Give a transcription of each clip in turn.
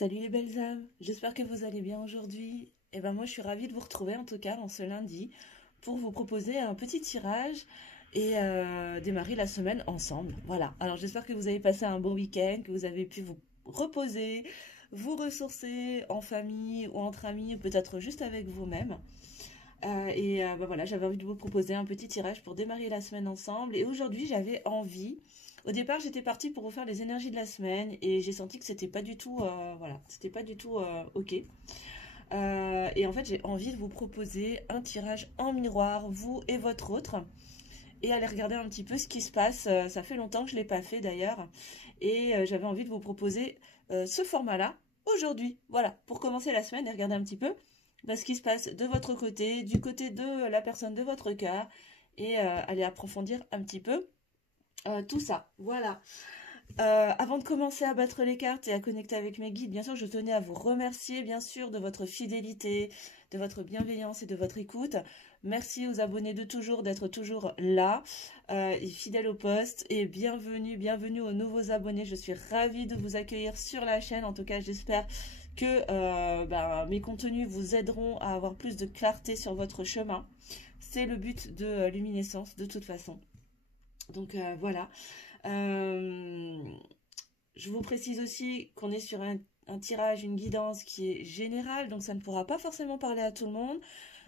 Salut les belles âmes, j'espère que vous allez bien aujourd'hui. Et ben moi je suis ravie de vous retrouver en tout cas en ce lundi pour vous proposer un petit tirage et démarrer la semaine ensemble. Voilà, alors j'espère que vous avez passé un bon week-end, que vous avez pu vous reposer, vous ressourcer en famille ou entre amis ou peut-être juste avec vous-même. Ben voilà, j'avais envie de vous proposer un petit tirage pour démarrer la semaine ensemble. Et aujourd'hui, j'avais envie. Au départ, j'étais partie pour vous faire les énergies de la semaine et j'ai senti que c'était pas du tout, voilà, c'était pas du tout ok. Et en fait, j'ai envie de vous proposer un tirage en miroir, vous et votre autre, et aller regarder un petit peu ce qui se passe. Ça fait longtemps que je l'ai pas fait d'ailleurs, et j'avais envie de vous proposer ce format-là aujourd'hui. Voilà, pour commencer la semaine et regarder un petit peu ce qui se passe de votre côté, du côté de la personne de votre cœur, et aller approfondir un petit peu tout ça. Voilà. Avant de commencer à battre les cartes et à connecter avec mes guides, bien sûr, je tenais à vous remercier, bien sûr, de votre fidélité, de votre bienveillance et de votre écoute. Merci aux abonnés de toujours d'être toujours là et fidèles au poste. Et bienvenue, bienvenue aux nouveaux abonnés. Je suis ravie de vous accueillir sur la chaîne. En tout cas, j'espère que mes contenus vous aideront à avoir plus de clarté sur votre chemin. C'est le but de Luminescence, de toute façon. Donc voilà. Je vous précise aussi qu'on est sur un tirage, une guidance qui est générale, donc ça ne pourra pas forcément parler à tout le monde.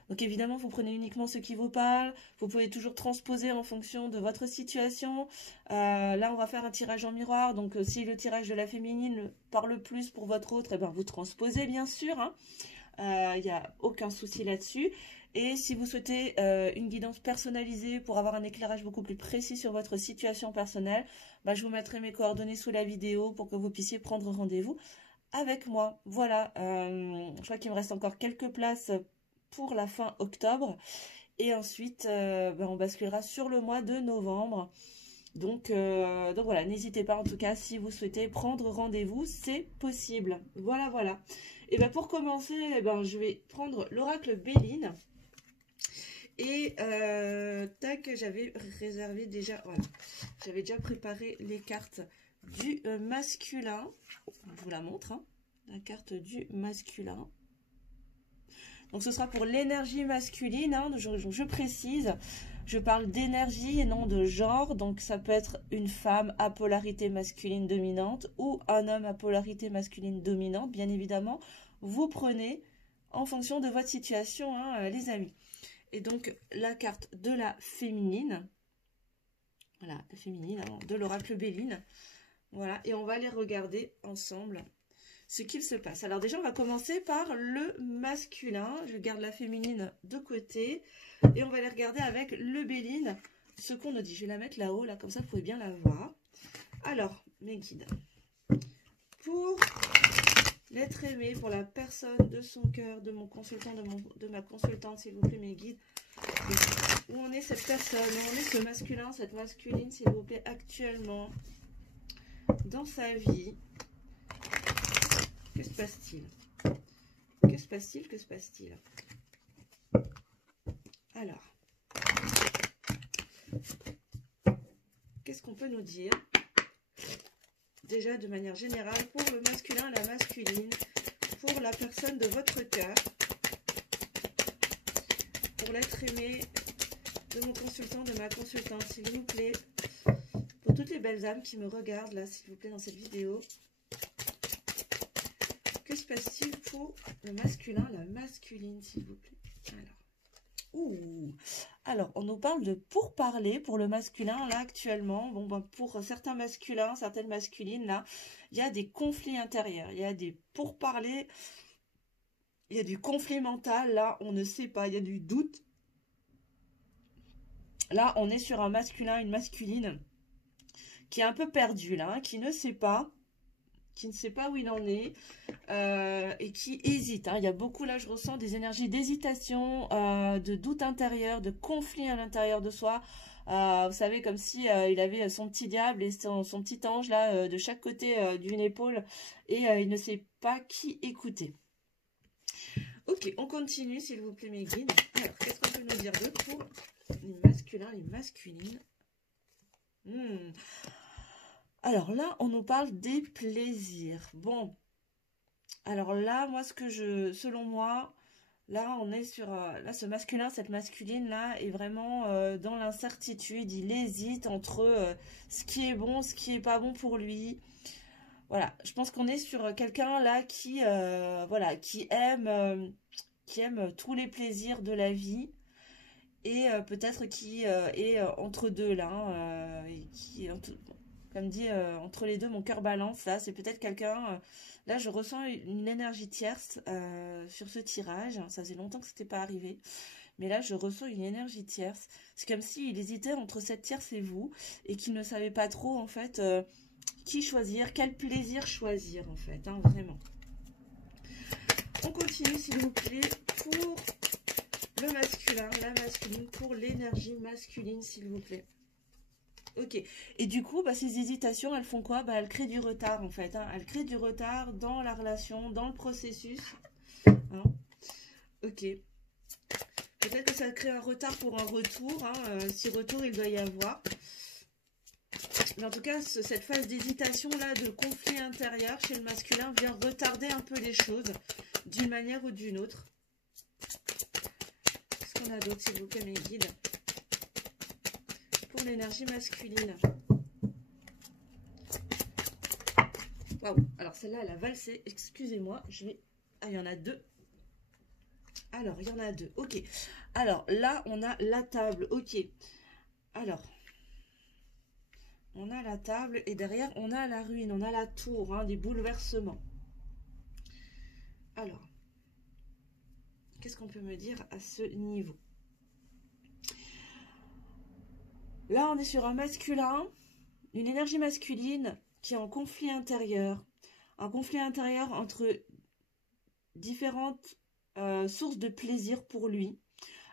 Donc évidemment, vous prenez uniquement ce qui vous parle. Vous pouvez toujours transposer en fonction de votre situation. Là, on va faire un tirage en miroir. Donc si le tirage de la féminine parle plus pour votre autre, eh ben, vous transposez bien sûr. Il n'y a aucun souci là-dessus. Et si vous souhaitez une guidance personnalisée pour avoir un éclairage beaucoup plus précis sur votre situation personnelle, je vous mettrai mes coordonnées sous la vidéo pour que vous puissiez prendre rendez-vous avec moi. Voilà, je crois qu'il me reste encore quelques places pour la fin octobre. Et ensuite, on basculera sur le mois de novembre. Donc voilà, n'hésitez pas en tout cas si vous souhaitez prendre rendez-vous, c'est possible. Voilà, voilà. Et pour commencer, je vais prendre l'oracle Béline. Et tac, j'avais réservé déjà, voilà, j'avais déjà préparé les cartes du masculin. Je vous la montre, la carte du masculin. Donc ce sera pour l'énergie masculine, je précise. Je parle d'énergie et non de genre, donc ça peut être une femme à polarité masculine dominante ou un homme à polarité masculine dominante, bien évidemment. Vous prenez en fonction de votre situation, les amis. Et donc la carte de la féminine, voilà, la féminine, de l'oracle Béline. Voilà, et on va les regarder ensemble ce qu'il se passe. Alors déjà, on va commencer par le masculin. Je garde la féminine de côté. Et on va les regarder avec le Béline, ce qu'on nous dit. Je vais la mettre là-haut, là, comme ça, vous pouvez bien la voir. Alors, mes guides. Pour l'être aimé, pour la personne de son cœur, de mon consultant, de ma consultante, s'il vous plaît, mes guides. Où en est cette personne, où en est ce masculin, cette masculine, s'il vous plaît, actuellement, dans sa vie. Que se passe-t-il? Que se passe-t-il? Que se passe-t-il? Alors, qu'est-ce qu'on peut nous dire? Déjà, de manière générale, pour le masculin, la masculine, pour la personne de votre cœur, pour l'être aimé de mon consultant, de ma consultante, s'il vous plaît, pour toutes les belles âmes qui me regardent, là, s'il vous plaît, dans cette vidéo. Que se passe-t-il pour le masculin, la masculine, s'il vous plaît? Alors, on nous parle de pourparler pour le masculin, là, actuellement. Bon, pour certains masculins, certaines masculines, là, il y a des conflits intérieurs. Il y a des pourparlers. Il y a du conflit mental, là, on ne sait pas. Il y a du doute. Là, on est sur un masculin, une masculine qui est un peu perdu, là, qui ne sait pas où il en est et qui hésite. Il y a beaucoup, là, je ressens des énergies d'hésitation, de doute intérieur, de conflit à l'intérieur de soi. Vous savez, comme si il avait son petit diable et son petit ange, là, de chaque côté d'une épaule et il ne sait pas qui écouter. Ok, on continue, s'il vous plaît, mes guides. Alors, qu'est-ce qu'on peut nous dire d'autre pour les masculins, les masculines? Alors là, on nous parle des plaisirs. Bon, Alors là, moi, selon moi, là, on est sur, là, ce masculin, cette masculine là, est vraiment dans l'incertitude. Il hésite entre ce qui est bon, ce qui est pas bon pour lui. Voilà, je pense qu'on est sur quelqu'un là voilà, qui aime tous les plaisirs de la vie et peut-être qui est entre deux là, et qui, comme dit, entre les deux, mon cœur balance là. C'est peut-être quelqu'un. Là, je ressens une énergie tierce sur ce tirage. Ça faisait longtemps que c'était pas arrivé. Mais là, je ressens une énergie tierce. C'est comme s'il hésitait entre cette tierce et vous, et qu'il ne savait pas trop, en fait, qui choisir, quel plaisir choisir, en fait, hein, vraiment. On continue, s'il vous plaît, pour le masculin, la masculine, pour l'énergie masculine, s'il vous plaît. Ok. Et du coup, bah, ces hésitations, elles font quoi? Bah, elles créent du retard, en fait, hein. Elles créent du retard dans la relation, dans le processus. Hein. Ok. Peut-être que ça crée un retard pour un retour, hein, si retour il doit y avoir. Mais en tout cas, cette phase d'hésitation-là, de conflit intérieur chez le masculin vient retarder un peu les choses d'une manière ou d'une autre. Qu'est-ce qu'on a d'autre, s'il vous plaît, mes guides? Pour l'énergie masculine. Waouh! Alors, celle-là, elle a valsé. Excusez-moi, je vais... Ah, il y en a deux. Alors, il y en a deux. Ok. Alors, là, on a la table. Ok. Alors... On a la table et derrière, on a la ruine, on a la tour, hein, des bouleversements. Alors, qu'est-ce qu'on peut me dire à ce niveau? Là, on est sur un masculin, une énergie masculine qui est en conflit intérieur. Un conflit intérieur entre différentes sources de plaisir pour lui.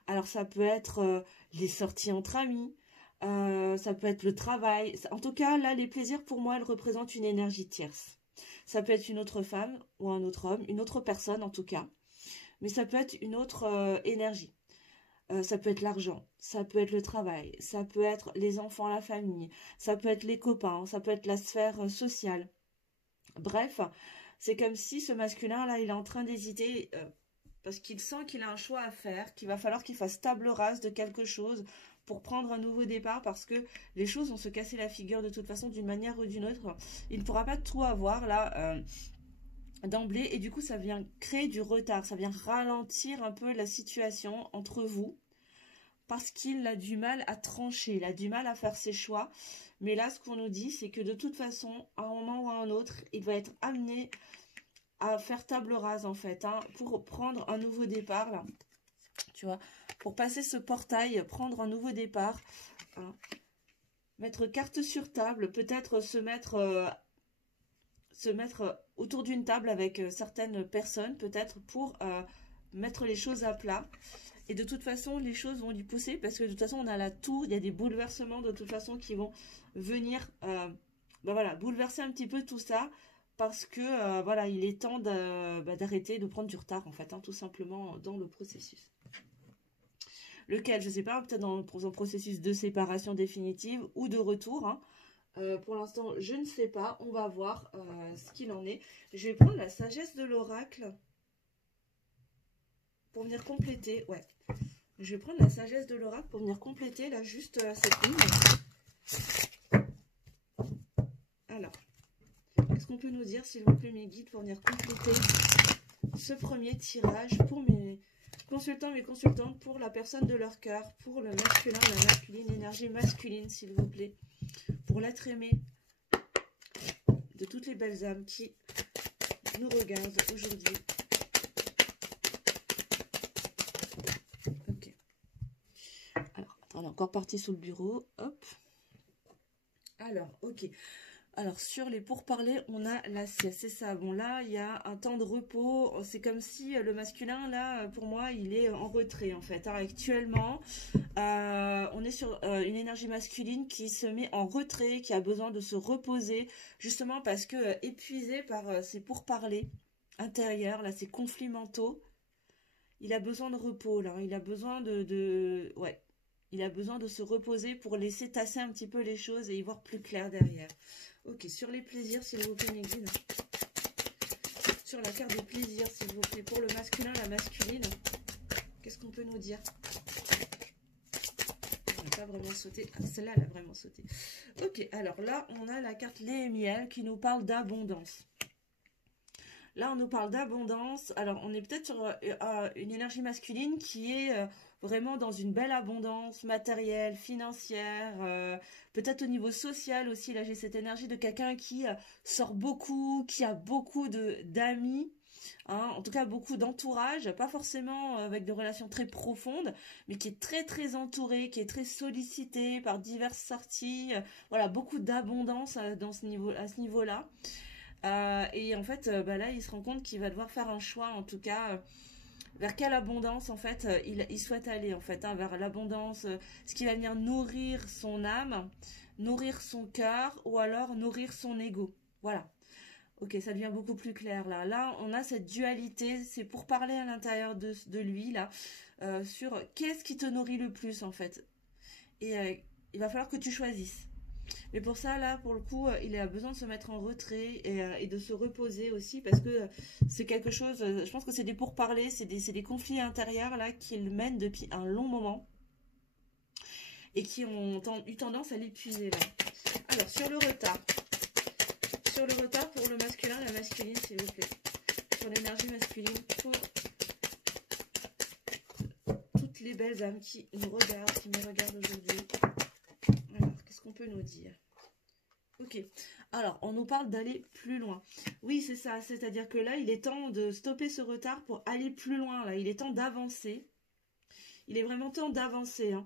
Alors, ça peut être les sorties entre amis, ça peut être le travail. En tout cas, là, les plaisirs, pour moi, elles représentent une énergie tierce. Ça peut être une autre femme ou un autre homme, une autre personne en tout cas. Mais ça peut être une autre énergie. Ça peut être l'argent, ça peut être le travail, ça peut être les enfants, la famille, ça peut être les copains, ça peut être la sphère sociale. Bref, c'est comme si ce masculin-là, il est en train d'hésiter parce qu'il sent qu'il a un choix à faire, qu'il va falloir qu'il fasse table rase de quelque chose pour prendre un nouveau départ parce que les choses vont se casser la figure de toute façon d'une manière ou d'une autre. Il ne pourra pas tout avoir là d'emblée et du coup ça vient créer du retard, ça vient ralentir un peu la situation entre vous parce qu'il a du mal à trancher, il a du mal à faire ses choix. Mais là ce qu'on nous dit c'est que de toute façon à un moment ou à un autre il va être amené à faire table rase en fait, hein, pour prendre un nouveau départ là, tu vois, pour passer ce portail, prendre un nouveau départ, hein, mettre carte sur table, peut-être se mettre autour d'une table avec certaines personnes, peut-être pour mettre les choses à plat. Et de toute façon, les choses vont lui pousser parce que de toute façon, on a la tour, il y a des bouleversements de toute façon qui vont venir ben voilà, bouleverser un petit peu tout ça parce que voilà, il est temps d'arrêter de prendre du retard en fait, hein, tout simplement dans le processus. Lequel, je ne sais pas, peut-être dans un processus de séparation définitive ou de retour, hein. Pour l'instant, je ne sais pas. On va voir ce qu'il en est. Je vais prendre la sagesse de l'oracle pour venir compléter. Ouais. Je vais prendre la sagesse de l'oracle pour venir compléter là juste cette ligne. Alors, qu'est-ce qu'on peut nous dire, s'il vous plaît, mes guides, pour venir compléter ce premier tirage pour mes consultants, mes consultantes, pour la personne de leur cœur, pour le masculin, la masculine, énergie masculine, s'il vous plaît. Pour l'être aimé de toutes les belles âmes qui nous regardent aujourd'hui. Ok. Alors, on est encore parti sous le bureau. Hop. Alors, ok. Alors, sur les pourparlers, on a la sieste, c'est ça. Bon, là, il y a un temps de repos. C'est comme si le masculin, là, pour moi, il est en retrait, en fait. Alors, actuellement, on est sur une énergie masculine qui se met en retrait, qui a besoin de se reposer, justement parce que épuisé par ses pourparlers intérieurs, là, ses conflits mentaux, il a besoin de repos, là. Il a besoin ouais. Il a besoin de se reposer pour laisser tasser un petit peu les choses et y voir plus clair derrière. Ok, sur les plaisirs, s'il vous plaît, mes guides. Sur la la carte de plaisir, s'il vous plaît. Pour le masculin, la masculine, qu'est-ce qu'on peut nous dire? On n'a pas vraiment sauté. Ah, celle-là, elle a vraiment sauté. Ok, alors là, on a la carte lait et miel qui nous parle d'abondance. Là, on nous parle d'abondance. Alors, on est peut-être sur une énergie masculine qui est vraiment dans une belle abondance matérielle, financière, peut-être au niveau social aussi. Là, j'ai cette énergie de quelqu'un qui sort beaucoup, qui a beaucoup d'amis, hein, en tout cas beaucoup d'entourage, pas forcément avec des relations très profondes, mais qui est très très entouré, qui est très sollicité par diverses sorties. Voilà, beaucoup d'abondance à ce niveau-là. Et en fait, bah là, il se rend compte qu'il va devoir faire un choix, en tout cas, vers quelle abondance, en fait, il souhaite aller, en fait, hein, vers l'abondance, ce qui va venir nourrir son âme, nourrir son cœur, ou alors nourrir son ego. Voilà. Ok, ça devient beaucoup plus clair, là. Là, on a cette dualité, c'est pour parler à l'intérieur de lui, là, sur qu'est-ce qui te nourrit le plus, en fait. Et il va falloir que tu choisisses. Mais pour ça, là, pour le coup, il a besoin de se mettre en retrait et de se reposer aussi parce que c'est quelque chose, je pense que c'est des pourparlers, c'est des conflits intérieurs là qu'il mène depuis un long moment et qui ont eu tendance à l'épuiser là. Alors, sur le retard pour le masculin, la masculine, s'il vous plaît. Sur l'énergie masculine pour toutes les belles âmes qui nous regardent, qui me regardent aujourd'hui. Alors, qu'est-ce qu'on peut nous dire? Ok, alors on nous parle d'aller plus loin. Oui, c'est ça, c'est-à-dire que là, il est temps de stopper ce retard pour aller plus loin. Là, il est temps d'avancer. Il est vraiment temps d'avancer, hein.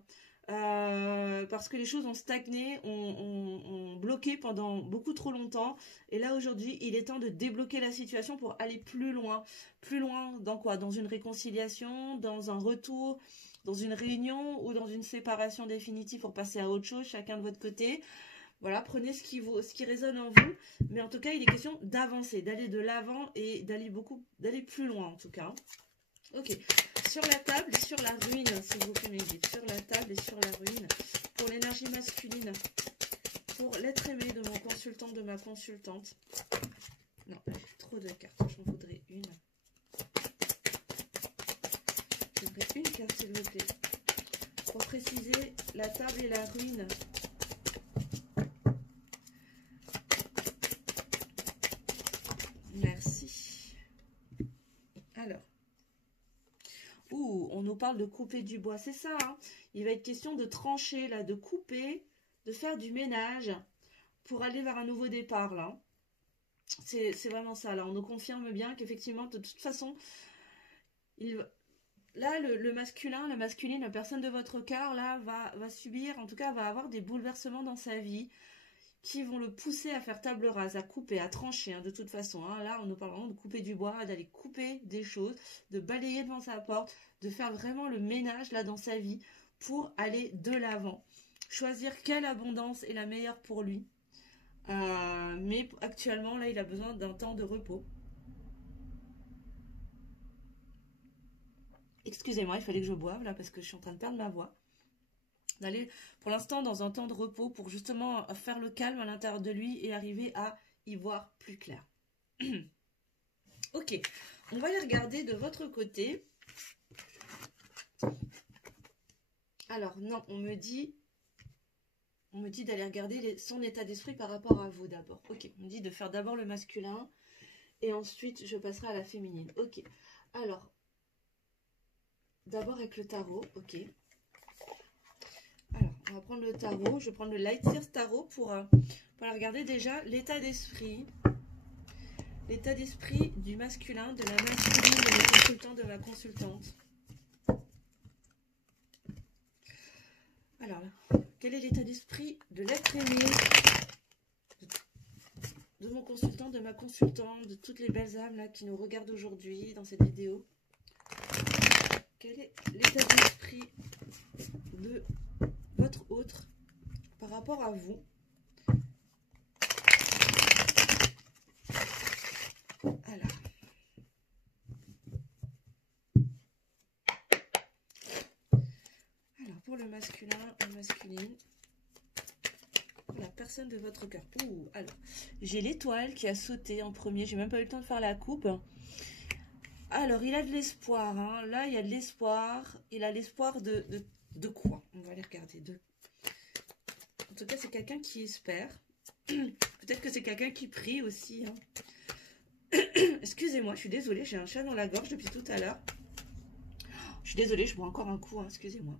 Parce que les choses ont stagné, ont bloqué pendant beaucoup trop longtemps. Et là, aujourd'hui, il est temps de débloquer la situation pour aller plus loin. Plus loin dans quoi? Dans une réconciliation, dans un retour, dans une réunion ou dans une séparation définitive pour passer à autre chose, chacun de votre côté. Voilà, prenez ce qui résonne en vous. Mais en tout cas, il est question d'avancer, d'aller de l'avant et d'aller plus loin en tout cas. Ok. Sur la table et sur la ruine, s'il vous plaît, mes guides. Sur la table et sur la ruine. Pour l'énergie masculine. Pour l'être aimé de mon consultant, de ma consultante. Non, là, j'ai trop de cartes. J'en voudrais une. J'aimerais une carte, s'il vous plaît. Pour préciser la table et la ruine. Merci. Alors. On nous parle de couper du bois. C'est ça, hein. Il va être question de trancher, là, de couper, de faire du ménage pour aller vers un nouveau départ, là. C'est vraiment ça, là. On nous confirme bien qu'effectivement, de toute façon, là, le masculin, la masculine, la personne de votre cœur, là, va subir, en tout cas, va avoir des bouleversements dans sa vie qui vont le pousser à faire table rase, à couper, à trancher, hein, de toute façon. Hein. Là, on nous parle vraiment de couper du bois, d'aller couper des choses, de balayer devant sa porte, de faire vraiment le ménage là dans sa vie pour aller de l'avant. Choisir quelle abondance est la meilleure pour lui. Mais actuellement, là, il a besoin d'un temps de repos. Excusez-moi, il fallait que je boive là parce que je suis en train de perdre ma voix. D'aller pour l'instant dans un temps de repos pour justement faire le calme à l'intérieur de lui et arriver à y voir plus clair. Ok, on va les regarder de votre côté. Alors non, on me dit d'aller regarder son état d'esprit par rapport à vous d'abord. Ok, on me dit de faire d'abord le masculin et ensuite je passerai à la féminine. Ok, alors d'abord avec le tarot, ok. Alors, on va prendre le tarot. Je vais prendre le Light Seers Tarot pour regarder déjà l'état d'esprit. L'état d'esprit du masculin, de la masculine, de mon consultant, de ma consultante. Alors, quel est l'état d'esprit de l'être aimé, de mon consultant, de ma consultante, de toutes les belles âmes là qui nous regardent aujourd'hui dans cette vidéo? Quel est l'état d'esprit de votre autre par rapport à vous? Alors pour le masculin et masculine, voilà, personne de votre cœur. Ouh, alors, j'ai l'étoile qui a sauté en premier. J'ai même pas eu le temps de faire la coupe. Alors, il a de l'espoir. Hein. Là, il y a de l'espoir. Il a l'espoir de quoi? On va aller regarder. En tout cas, c'est quelqu'un qui espère. Peut-être que c'est quelqu'un qui prie aussi. Hein. Excusez-moi, je suis désolée. J'ai un chat dans la gorge depuis tout à l'heure. Je suis désolée, je bois encore un coup. Hein, excusez-moi.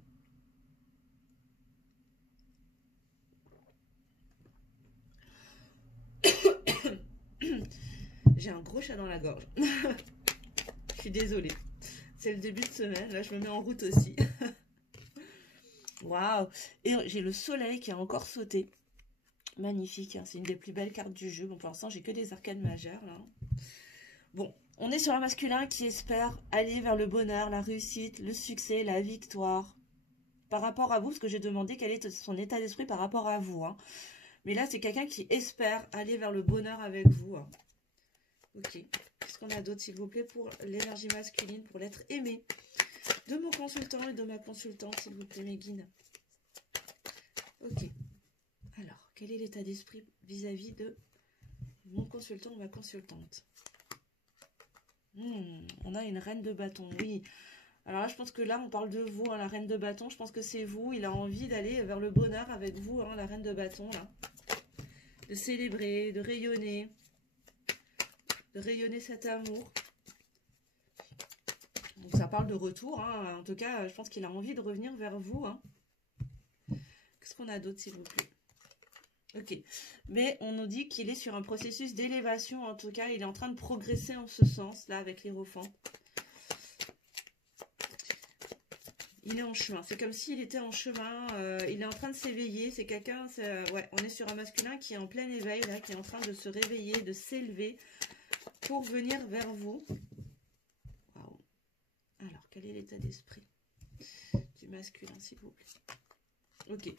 J'ai un gros chat dans la gorge. Je suis désolée. C'est le début de semaine. Là, je me mets en route aussi. Waouh! Et j'ai le soleil qui a encore sauté. Magnifique. Hein. C'est une des plus belles cartes du jeu. Bon, pour l'instant, j'ai que des arcanes majeures. Là. Bon, on est sur un masculin qui espère aller vers le bonheur, la réussite, le succès, la victoire. Par rapport à vous, parce que j'ai demandé quel est son état d'esprit par rapport à vous. Hein. Mais là, c'est quelqu'un qui espère aller vers le bonheur avec vous. Hein. Ok. Qu'est-ce qu'on a d'autre, s'il vous plaît, pour l'énergie masculine, pour l'être aimé de mon consultant et de ma consultante, s'il vous plaît, mes guides. Ok. Alors, quel est l'état d'esprit vis-à-vis de mon consultant ou ma consultante? On a une reine de bâton, oui. Alors là, je pense que là, on parle de vous, hein, la reine de bâton. Je pense que c'est vous. Il a envie d'aller vers le bonheur avec vous, hein, la reine de bâton, là. De célébrer, de rayonner cet amour. Donc ça parle de retour, hein. En tout cas, je pense qu'il a envie de revenir vers vous. Hein. Qu'est-ce qu'on a d'autre, s'il vous plaît? Ok, mais on nous dit qu'il est sur un processus d'élévation, en tout cas, il est en train de progresser en ce sens, là, avec l'Hiérophant. Il est en chemin, c'est comme s'il était en chemin, il est en train de s'éveiller, c'est quelqu'un, ouais, on est sur un masculin qui est en plein éveil, là, qui est en train de se réveiller, de s'élever, pour venir vers vous. Waouh. Alors, quel est l'état d'esprit du masculin, s'il vous plaît? Ok,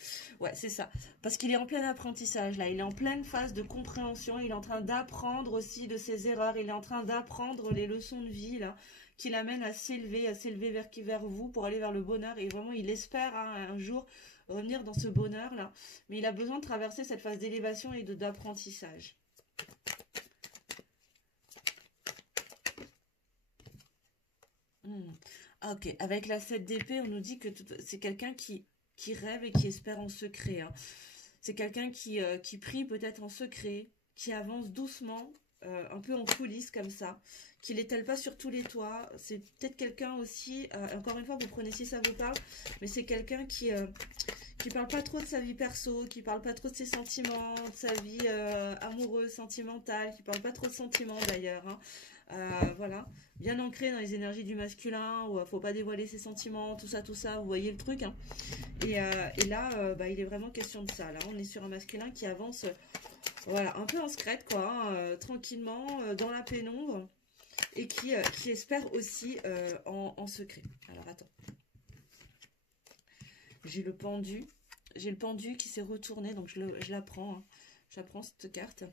ouais, c'est ça. Parce qu'il est en plein apprentissage, là. Il est en pleine phase de compréhension. Il est en train d'apprendre aussi de ses erreurs. Il est en train d'apprendre les leçons de vie, là, qui l'amènent à s'élever vers vous pour aller vers le bonheur. Et vraiment, il espère hein, un jour revenir dans ce bonheur-là. Mais il a besoin de traverser cette phase d'élévation et d'apprentissage. Ok, avec la 7 d'épée, on nous dit que c'est quelqu'un qui rêve et qui espère en secret. Hein. C'est quelqu'un qui prie peut-être en secret, qui avance doucement, un peu en coulisses comme ça, qui n'étale pas sur tous les toits. C'est peut-être quelqu'un aussi, encore une fois, vous prenez si ça vous parle, mais c'est quelqu'un qui parle pas trop de sa vie perso, qui parle pas trop de ses sentiments, de sa vie amoureuse, sentimentale, qui parle pas trop de sentiments d'ailleurs. Hein. Voilà, bien ancré dans les énergies du masculin, où faut pas dévoiler ses sentiments, tout ça, vous voyez le truc. Hein. Et là, il est vraiment question de ça. Là, on est sur un masculin qui avance, voilà, un peu en secrète, quoi, hein, tranquillement, dans la pénombre, et qui espère aussi en secret. Alors, attends. J'ai le pendu qui s'est retourné, donc je la prends. Hein. J'apprends cette carte.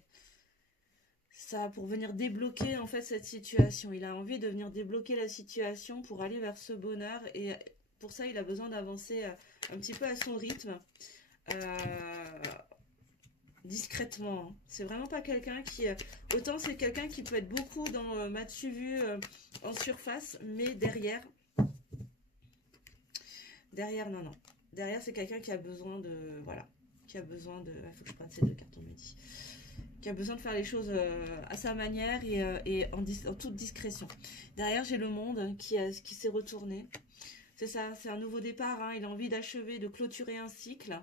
Ça, pour venir débloquer en fait cette situation. Il a envie de venir débloquer la situation pour aller vers ce bonheur. Et pour ça, il a besoin d'avancer un petit peu à son rythme. Discrètement. Hein. C'est vraiment pas quelqu'un qui... autant c'est quelqu'un qui peut être beaucoup dans Mathieu vu en surface, mais derrière... non. Derrière, c'est quelqu'un qui a besoin de... Voilà. Qui a besoin de... Il faut que je prenne ces deux cartes, on me dit. Qui a besoin de faire les choses à sa manière et en toute discrétion. Derrière, j'ai le monde qui s'est retourné. C'est ça, c'est un nouveau départ. Hein. Il a envie d'achever, de clôturer un cycle.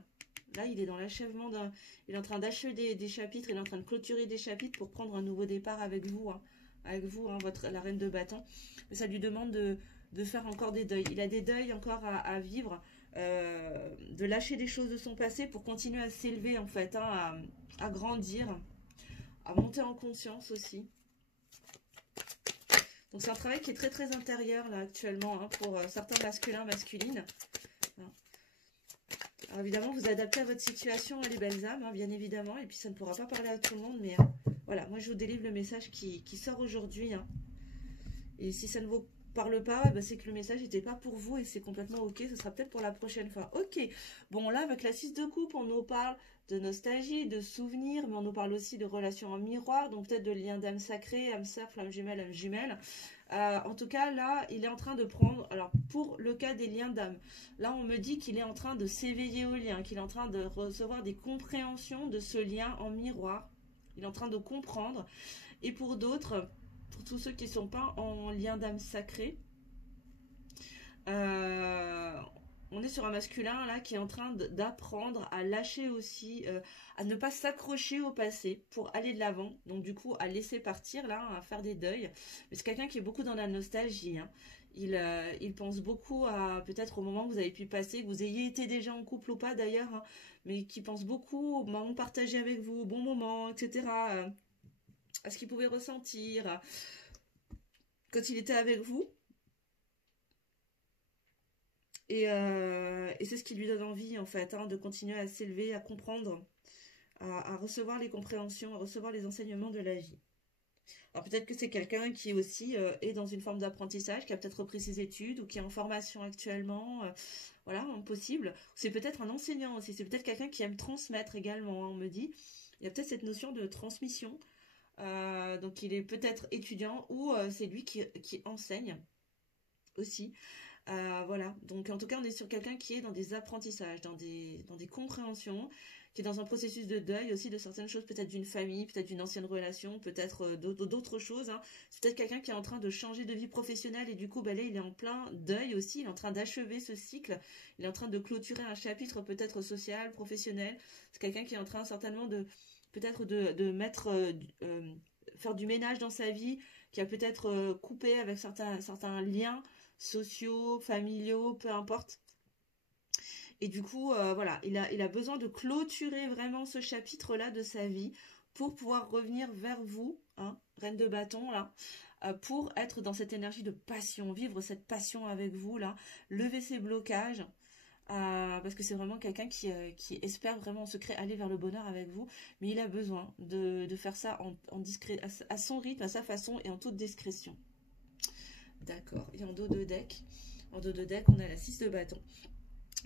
Là, il est dans l'achèvement d'un... Il est en train d'achever des chapitres, il est en train de clôturer des chapitres pour prendre un nouveau départ avec vous. Hein. Avec vous, hein, la reine de bâton. Mais ça lui demande de faire encore des deuils. Il a des deuils encore à vivre. De lâcher des choses de son passé pour continuer à s'élever, en fait. Hein, à grandir. À monter en conscience aussi. Donc c'est un travail qui est très très intérieur là actuellement hein, pour certains masculins, masculines. Alors évidemment vous adaptez à votre situation les belles âmes, hein, bien évidemment, et puis ça ne pourra pas parler à tout le monde, mais voilà, moi je vous délivre le message qui sort aujourd'hui. Hein. Et si ça ne vous parle pas, bah, c'est que le message n'était pas pour vous et c'est complètement ok, ce sera peut-être pour la prochaine fois. Ok, bon là avec la 6 de coupe on nous parle de nostalgie, de souvenirs, mais on nous parle aussi de relations en miroir, donc peut-être de liens d'âme sacrée, âme sœur, flamme jumelle, âme jumelle. En tout cas, là, il est en train de prendre, alors pour le cas des liens d'âme, là on me dit qu'il est en train de s'éveiller au lien, qu'il est en train de recevoir des compréhensions de ce lien en miroir, il est en train de comprendre. Et pour d'autres, pour tous ceux qui ne sont pas en lien d'âme sacrée, on est sur un masculin là qui est en train d'apprendre à lâcher aussi, à ne pas s'accrocher au passé pour aller de l'avant. Donc du coup à laisser partir là, à faire des deuils. Mais c'est quelqu'un qui est beaucoup dans la nostalgie. Hein. Il pense beaucoup à peut-être au moment que vous avez pu passer, que vous ayez été déjà en couple ou pas d'ailleurs, hein, mais qui pense beaucoup au moment partagé avec vous, au bon moment, etc. À ce qu'il pouvait ressentir quand il était avec vous. Et c'est ce qui lui donne envie, en fait, hein, de continuer à s'élever, à comprendre, à recevoir les compréhensions, à recevoir les enseignements de la vie. Alors peut-être que c'est quelqu'un qui aussi est dans une forme d'apprentissage, qui a peut-être repris ses études ou qui est en formation actuellement. Voilà, possible. C'est peut-être un enseignant aussi, c'est peut-être quelqu'un qui aime transmettre également, hein, on me dit. Il y a peut-être cette notion de transmission. Donc il est peut-être étudiant ou c'est lui qui enseigne aussi. Voilà, donc en tout cas on est sur quelqu'un qui est dans des apprentissages, dans des compréhensions, qui est dans un processus de deuil aussi de certaines choses, peut-être d'une famille, peut-être d'une ancienne relation, peut-être d'autres choses. Hein. C'est peut-être quelqu'un qui est en train de changer de vie professionnelle et du coup là il est en plein deuil aussi, il est en train d'achever ce cycle, il est en train de clôturer un chapitre peut-être social, professionnel. C'est quelqu'un qui est en train certainement de peut-être de mettre, faire du ménage dans sa vie, qui a peut-être coupé avec certains liens sociaux, familiaux, peu importe. Et du coup, voilà, il a besoin de clôturer vraiment ce chapitre-là de sa vie pour pouvoir revenir vers vous, hein, reine de bâton, là, pour être dans cette énergie de passion, vivre cette passion avec vous, là, lever ses blocages, parce que c'est vraiment quelqu'un qui espère vraiment en secret aller vers le bonheur avec vous, mais il a besoin de faire ça en discret, à son rythme, à sa façon et en toute discrétion. D'accord. Et en dos de deck, on a la 6 de bâton.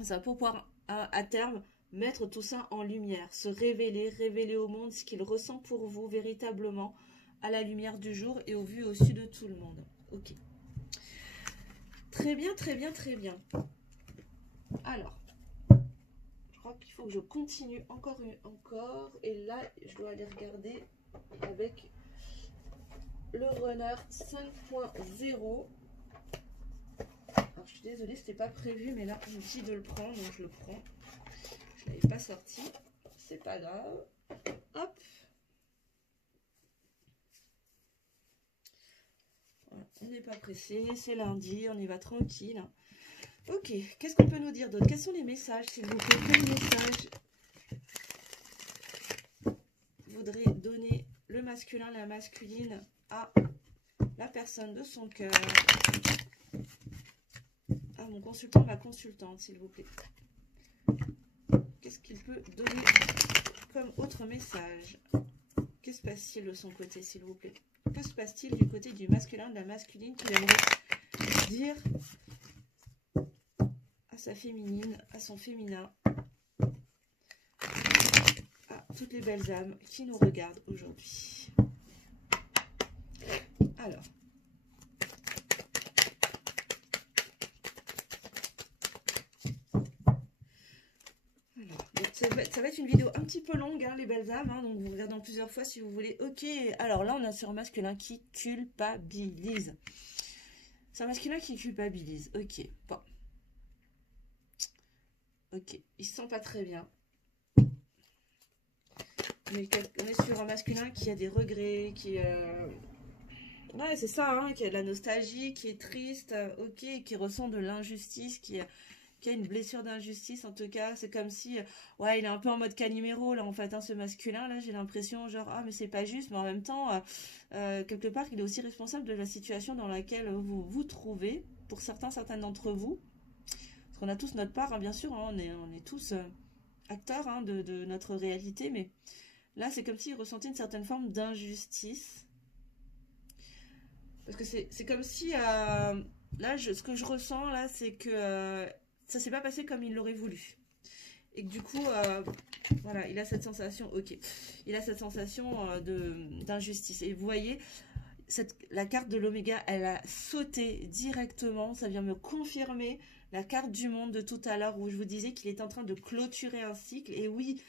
Ça va pour pouvoir, à terme, mettre tout ça en lumière, se révéler au monde ce qu'il ressent pour vous véritablement à la lumière du jour et au vu et au su de tout le monde. Ok. Très bien, très bien, très bien. Alors, je crois qu'il faut que je continue encore. Et là, je dois aller regarder avec le runner 5.0. Alors, je suis désolée, c'était pas prévu, mais là, on me dit de le prendre, donc je le prends. Je l'avais pas sorti, c'est pas grave. Hop. Voilà, on n'est pas pressé, c'est lundi, on y va tranquille. Ok, qu'est-ce qu'on peut nous dire d'autre? Quels sont les messages, s'il vous plaît? Quel message voudrait donner le masculin, la masculine à la personne de son cœur? À mon consultant, ma consultante, s'il vous plaît. Qu'est-ce qu'il peut donner comme autre message? Que se passe-t-il de son côté, s'il vous plaît? Que se passe-t-il du côté du masculin, de la masculine, qu'il aimerait dire à sa féminine, à son féminin, à toutes les belles âmes qui nous regardent aujourd'hui? Alors. Ça va être une vidéo un petit peu longue, hein, les belles âmes, hein, donc vous regardez en plusieurs fois si vous voulez. Ok, alors là on est sur un masculin qui culpabilise. C'est un masculin qui culpabilise, ok, bon. Ok, il se sent pas très bien. On est sur un masculin qui a des regrets, qui... Ouais, c'est ça, hein, qui a de la nostalgie, qui est triste, ok, qui ressent de l'injustice, qui a une blessure d'injustice. En tout cas, c'est comme si ouais, il est un peu en mode Calimero là en fait, hein, ce masculin là, j'ai l'impression genre ah mais c'est pas juste, mais en même temps quelque part il est aussi responsable de la situation dans laquelle vous vous trouvez, pour certaines d'entre vous, parce qu'on a tous notre part, hein, bien sûr, hein, on est tous acteurs, hein, de notre réalité, mais là c'est comme s'il ressentait une certaine forme d'injustice, parce que c'est comme si là ce que je ressens là, c'est que ça s'est pas passé comme il l'aurait voulu. et que du coup, voilà, il a cette sensation, ok, il a cette sensation d'injustice. Et vous voyez, la carte de l'oméga, elle a sauté directement, ça vient me confirmer la carte du monde de tout à l'heure où je vous disais qu'il est en train de clôturer un cycle. Et oui,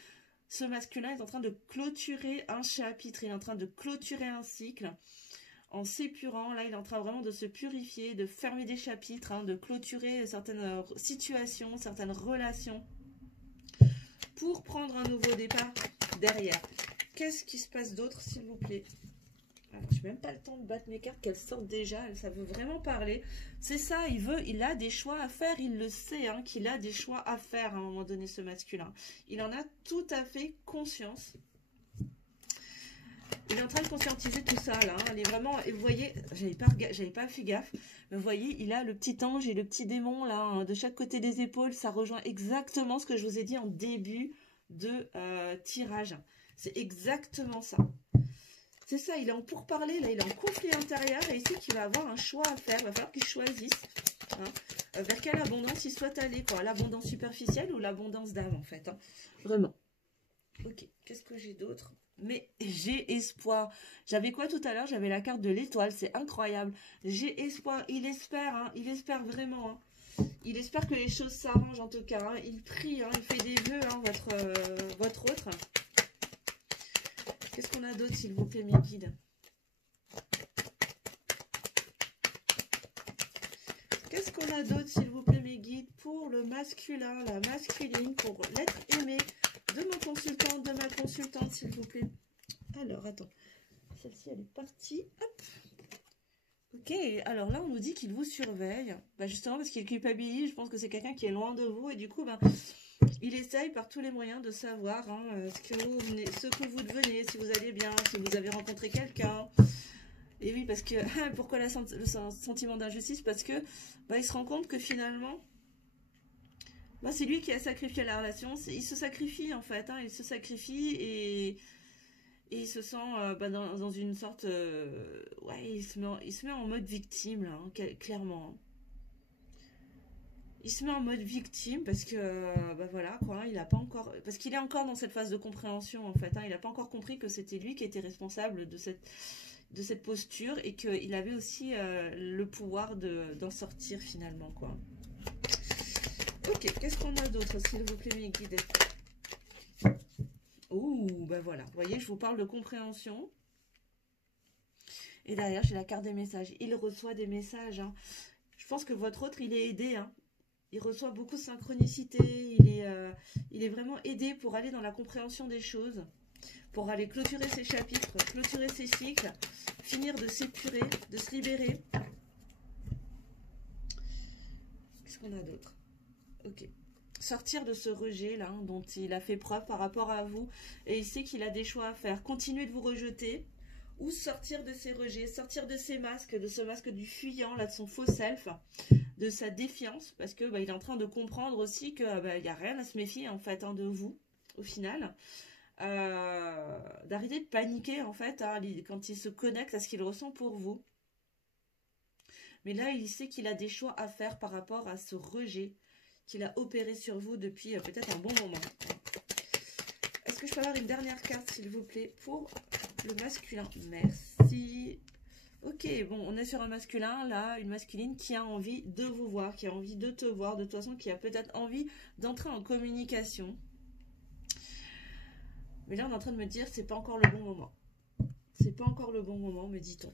ce masculin est en train de clôturer un chapitre, il est en train de clôturer un cycle en s'épurant. Là, il est en train vraiment de se purifier, de fermer des chapitres, hein, de clôturer certaines situations, certaines relations pour prendre un nouveau départ derrière. Qu'est-ce qui se passe d'autre, s'il vous plaît? Alors, je n'ai même pas le temps de battre mes cartes, qu'elles sortent déjà, ça veut vraiment parler. C'est ça, il a des choix à faire, il le sait, hein, qu'il a des choix à faire à un moment donné, ce masculin. Il en a tout à fait conscience. Il est en train de conscientiser tout ça, là. Hein. Il est vraiment, et vous voyez, j'avais pas fait gaffe, mais vous voyez, il a le petit ange et le petit démon, là, hein, de chaque côté des épaules. Ça rejoint exactement ce que je vous ai dit en début de tirage. C'est exactement ça. C'est ça, il est en pourparlers, là, il est en conflit intérieur et ici qu'il va avoir un choix à faire. Il va falloir qu'il choisisse hein, vers quelle abondance il souhaite aller, quoi. L'abondance superficielle ou l'abondance d'âme, en fait. Hein. Vraiment. Ok, qu'est-ce que j'ai d'autre? Mais j'ai espoir. J'avais quoi tout à l'heure? J'avais la carte de l'étoile, c'est incroyable. J'ai espoir, il espère, hein, il espère vraiment. Hein. Il espère que les choses s'arrangent en tout cas. Hein. Il prie, hein, il fait des vœux, hein, votre autre. Qu'est-ce qu'on a d'autre, s'il vous plaît, mes guides? Qu'est-ce qu'on a d'autre, s'il vous plaît, mes guides, pour le masculin, la masculine, pour l'être aimé de mon consultant, de ma consultante, s'il vous plaît? Alors, attends. Celle-ci, elle est partie. Hop. Ok, alors là, on nous dit qu'il vous surveille. Bah, justement, parce qu'il culpabilise. Je pense que c'est quelqu'un qui est loin de vous. Et du coup, bah, il essaye par tous les moyens de savoir hein, ce que vous devenez, si vous allez bien, si vous avez rencontré quelqu'un. Et oui, parce que pourquoi le sentiment d'injustice? Parce que bah, il se rend compte que finalement, bah, c'est lui qui a sacrifié la relation. Il se sacrifie en fait, hein, il se sacrifie et il se sent bah, dans une sorte, ouais, il se met en mode victime là, hein, clairement. Il se met en mode victime parce que, bah voilà, quoi, il a pas encore, parce qu'il est encore dans cette phase de compréhension en fait. Hein, il n'a pas encore compris que c'était lui qui était responsable de cette posture et qu'il avait aussi le pouvoir d'en sortir finalement, quoi. Ok, qu'est-ce qu'on a d'autre, s'il vous plaît, mes guides? Ouh, bah voilà, vous voyez, je vous parle de compréhension. Et derrière, j'ai la carte des messages. Il reçoit des messages. Hein. Je pense que votre autre, il est aidé. Hein. Il reçoit beaucoup de synchronicité. Il est vraiment aidé pour aller dans la compréhension des choses. Pour aller clôturer ses chapitres, clôturer ses cycles, finir de s'épurer, de se libérer. Qu'est-ce qu'on a d'autre? Ok. Sortir de ce rejet là dont il a fait preuve par rapport à vous. Et il sait qu'il a des choix à faire. Continuer de vous rejeter. Ou sortir de ses rejets, sortir de ses masques, de ce masque du fuyant, là, de son faux self, de sa défiance, parce que bah, il est en train de comprendre aussi que bah, y a rien à se méfier en fait hein, de vous, au final. D'arrêter de paniquer en fait hein, quand il se connecte à ce qu'il ressent pour vous. Mais là, il sait qu'il a des choix à faire par rapport à ce rejet qu'il a opéré sur vous depuis peut-être un bon moment. Est-ce que je peux avoir une dernière carte, s'il vous plaît, pour le masculin? Merci. Ok, bon, on est sur un masculin, là, une masculine qui a envie de vous voir, qui a envie de te voir, de toute façon, qui a peut-être envie d'entrer en communication. Mais là, on est en train de me dire, c'est pas encore le bon moment. C'est pas encore le bon moment, me dit-on.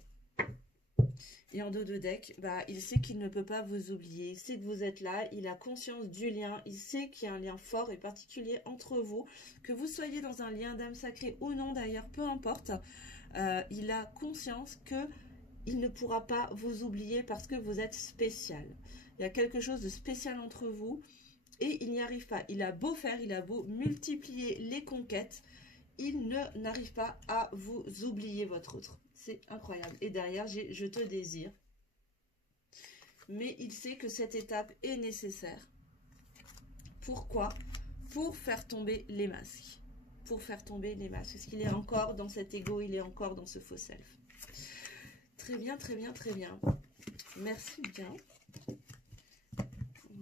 Et en dos de deck, bah, il sait qu'il ne peut pas vous oublier. Il sait que vous êtes là. Il a conscience du lien. Il sait qu'il y a un lien fort et particulier entre vous. Que vous soyez dans un lien d'âme sacrée ou non, d'ailleurs, peu importe. Il a conscience qu'il ne pourra pas vous oublier parce que vous êtes spécial. Il y a quelque chose de spécial entre vous et il n'y arrive pas. Il a beau faire, il a beau multiplier les conquêtes. Il n'arrive pas à vous oublier, votre autre. C'est incroyable. Et derrière, j'ai « je te désire ». Mais il sait que cette étape est nécessaire. Pourquoi? Pour faire tomber les masques. Pour faire tomber les masques. Parce qu'il est encore dans cet ego, il est encore dans ce faux self. Très bien, très bien, très bien. Merci bien.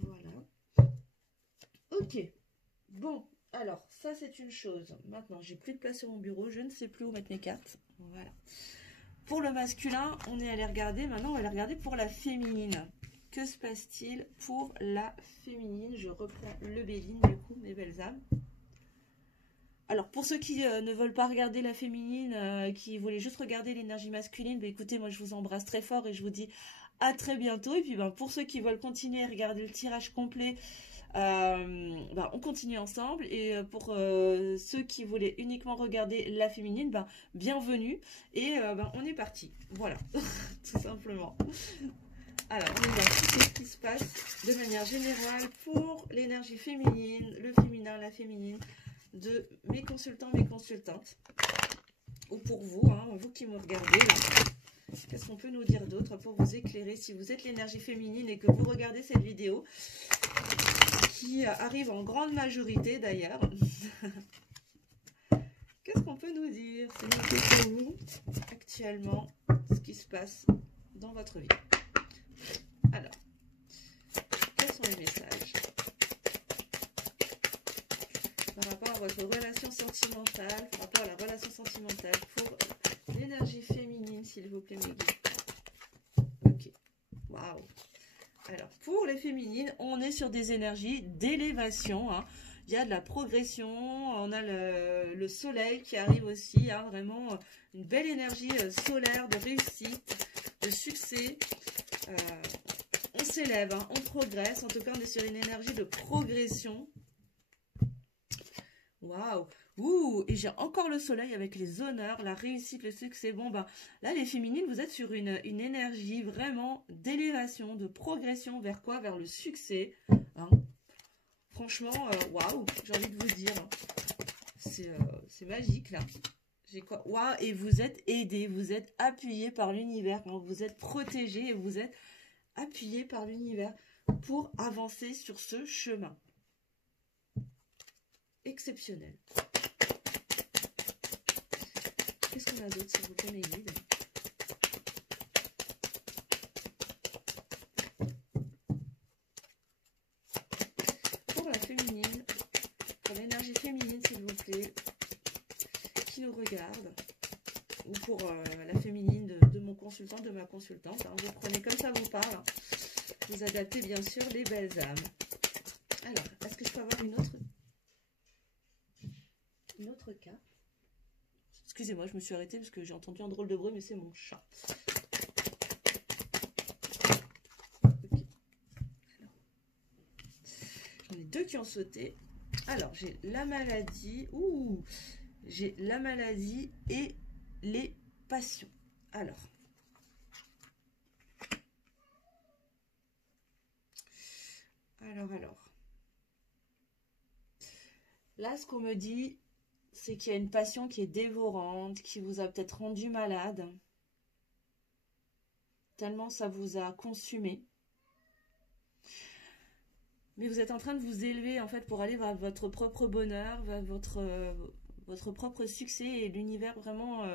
Voilà. Ok. Bon, alors, ça c'est une chose. Maintenant, j'ai plus de place sur mon bureau, je ne sais plus où mettre mes cartes. Voilà. Pour le masculin, on est allé regarder. Maintenant, on va aller regarder pour la féminine. Que se passe-t-il pour la féminine? Je reprends le Béline, du coup, mes belles âmes. Alors, pour ceux qui ne veulent pas regarder la féminine, qui voulaient juste regarder l'énergie masculine, bah, écoutez, moi, je vous embrasse très fort et je vous dis à très bientôt. Et puis, ben, pour ceux qui veulent continuer à regarder le tirage complet, on continue ensemble. Et pour ceux qui voulaient uniquement regarder la féminine, bienvenue. Et on est parti. Voilà, tout simplement. Alors, on va voir ce qui se passe de manière générale pour l'énergie féminine, le féminin, la féminine, de mes consultants, mes consultantes. Ou pour vous, hein, vous qui me regardez là. Qu'est-ce qu'on peut nous dire d'autre pour vous éclairer si vous êtes l'énergie féminine et que vous regardez cette vidéo, qui arrive en grande majorité d'ailleurs. Qu'est-ce qu'on peut nous dire? C'est noté pour vous actuellement ce qui se passe dans votre vie. Alors, quels sont les messages par rapport à votre relation sentimentale, par rapport à la relation sentimentale pour l'énergie féminine, s'il vous plaît, mes guides. Ok, waouh. Alors, pour les féminines, on est sur des énergies d'élévation, hein. Il y a de la progression, on a le soleil qui arrive aussi, hein, vraiment une belle énergie solaire, de réussite, de succès. On s'élève, hein, on progresse, en tout cas on est sur une énergie de progression. Waouh! Ouh! Et j'ai encore le soleil avec les honneurs, la réussite, le succès. Bon, là, les féminines, vous êtes sur une énergie vraiment d'élévation, de progression vers quoi? Vers le succès. Hein. Franchement, waouh! J'ai envie de vous dire. Hein. C'est magique, là. J'ai quoi? Waouh! Et vous êtes aidés, vous êtes appuyés par l'univers. Hein. Vous êtes protégés et vous êtes appuyés par l'univers pour avancer sur ce chemin. Exceptionnel. Qu'est-ce qu'on a d'autre, s'il vous plaît, mes guides? Pour la féminine, pour l'énergie féminine, s'il vous plaît, qui nous regarde, ou pour la féminine de mon consultant, de ma consultante, hein, vous prenez comme ça vous parle, hein. Vous adaptez bien sûr les belles âmes. Alors, est-ce que je peux avoir une autre carte? Excusez-moi, je me suis arrêtée parce que j'ai entendu un drôle de bruit, mais c'est mon chat. Okay. J'en ai deux qui ont sauté. Alors, j'ai la maladie. Ouh, j'ai la maladie et les passions. Alors. Là, ce qu'on me dit, c'est qu'il y a une passion qui est dévorante, qui vous a peut-être rendu malade. Tellement ça vous a consumé. Mais vous êtes en train de vous élever, en fait, pour aller vers votre propre bonheur, vers votre propre succès. Et l'univers, vraiment,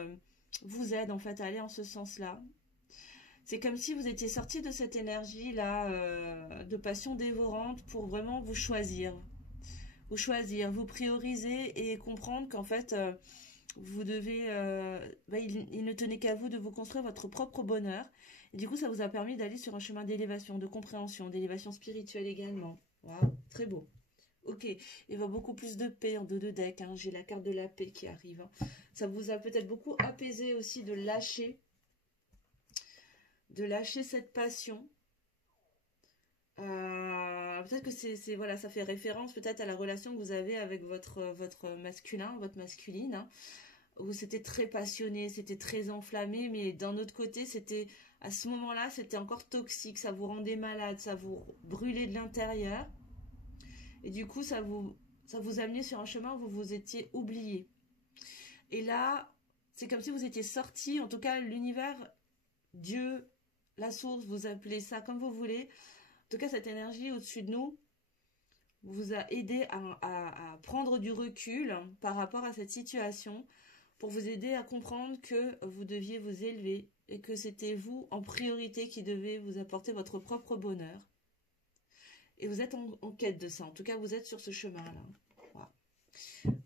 vous aide, en fait, à aller en ce sens-là. C'est comme si vous étiez sorti de cette énergie-là, de passion dévorante, pour vraiment vous choisir. Vous prioriser et comprendre qu'en fait, vous devez, il ne tenait qu'à vous de vous construire votre propre bonheur. Et du coup, ça vous a permis d'aller sur un chemin d'élévation, de compréhension, d'élévation spirituelle également. Waouh, très beau. Ok, il va beaucoup plus de paix en dos de deck. Hein. J'ai la carte de la paix qui arrive. Hein. Ça vous a peut-être beaucoup apaisé aussi de lâcher cette passion. Peut-être que voilà, ça fait référence peut-être à la relation que vous avez avec votre masculin, votre masculine, hein, où c'était très passionné, c'était très enflammé, mais d'un autre côté, c'était à ce moment-là, c'était encore toxique, ça vous rendait malade, ça vous brûlait de l'intérieur, et du coup, ça vous amenait sur un chemin où vous vous étiez oublié. Et là, c'est comme si vous étiez sorti, en tout cas, l'univers, Dieu, la source, vous appelez ça comme vous voulez. En tout cas, cette énergie au-dessus de nous vous a aidé à prendre du recul par rapport à cette situation pour vous aider à comprendre que vous deviez vous élever et que c'était vous en priorité qui devez vous apporter votre propre bonheur. Et vous êtes en quête de ça. En tout cas, vous êtes sur ce chemin-là. Wow.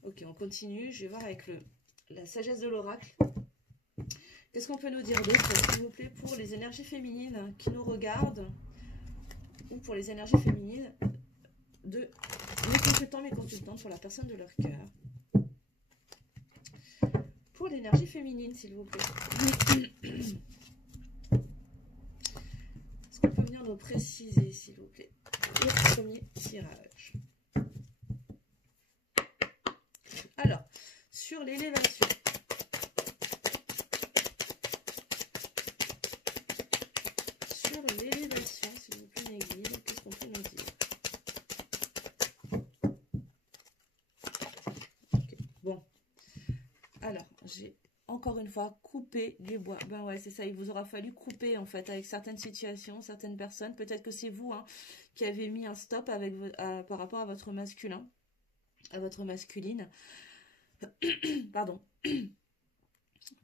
Ok, on continue. Je vais voir avec la sagesse de l'oracle. Qu'est-ce qu'on peut nous dire d'autre, s'il vous plaît, pour les énergies féminines qui nous regardent, ou pour les énergies féminines de mes consultants, pour la personne de leur cœur. Pour l'énergie féminine, s'il vous plaît. Est-ce qu'on peut venir nous préciser, s'il vous plaît, le premier tirage? Alors, sur l'élévation. Sur l'élévation, s'il vous plaît, mes guides, qu'est-ce qu'on peut nous dire? Okay. Bon. Alors, j'ai encore une fois coupé du bois. Ben ouais, c'est ça, il vous aura fallu couper en fait avec certaines situations, certaines personnes. Peut-être que c'est vous qui avez mis un stop avec par rapport à votre masculin, à votre masculine. Pardon.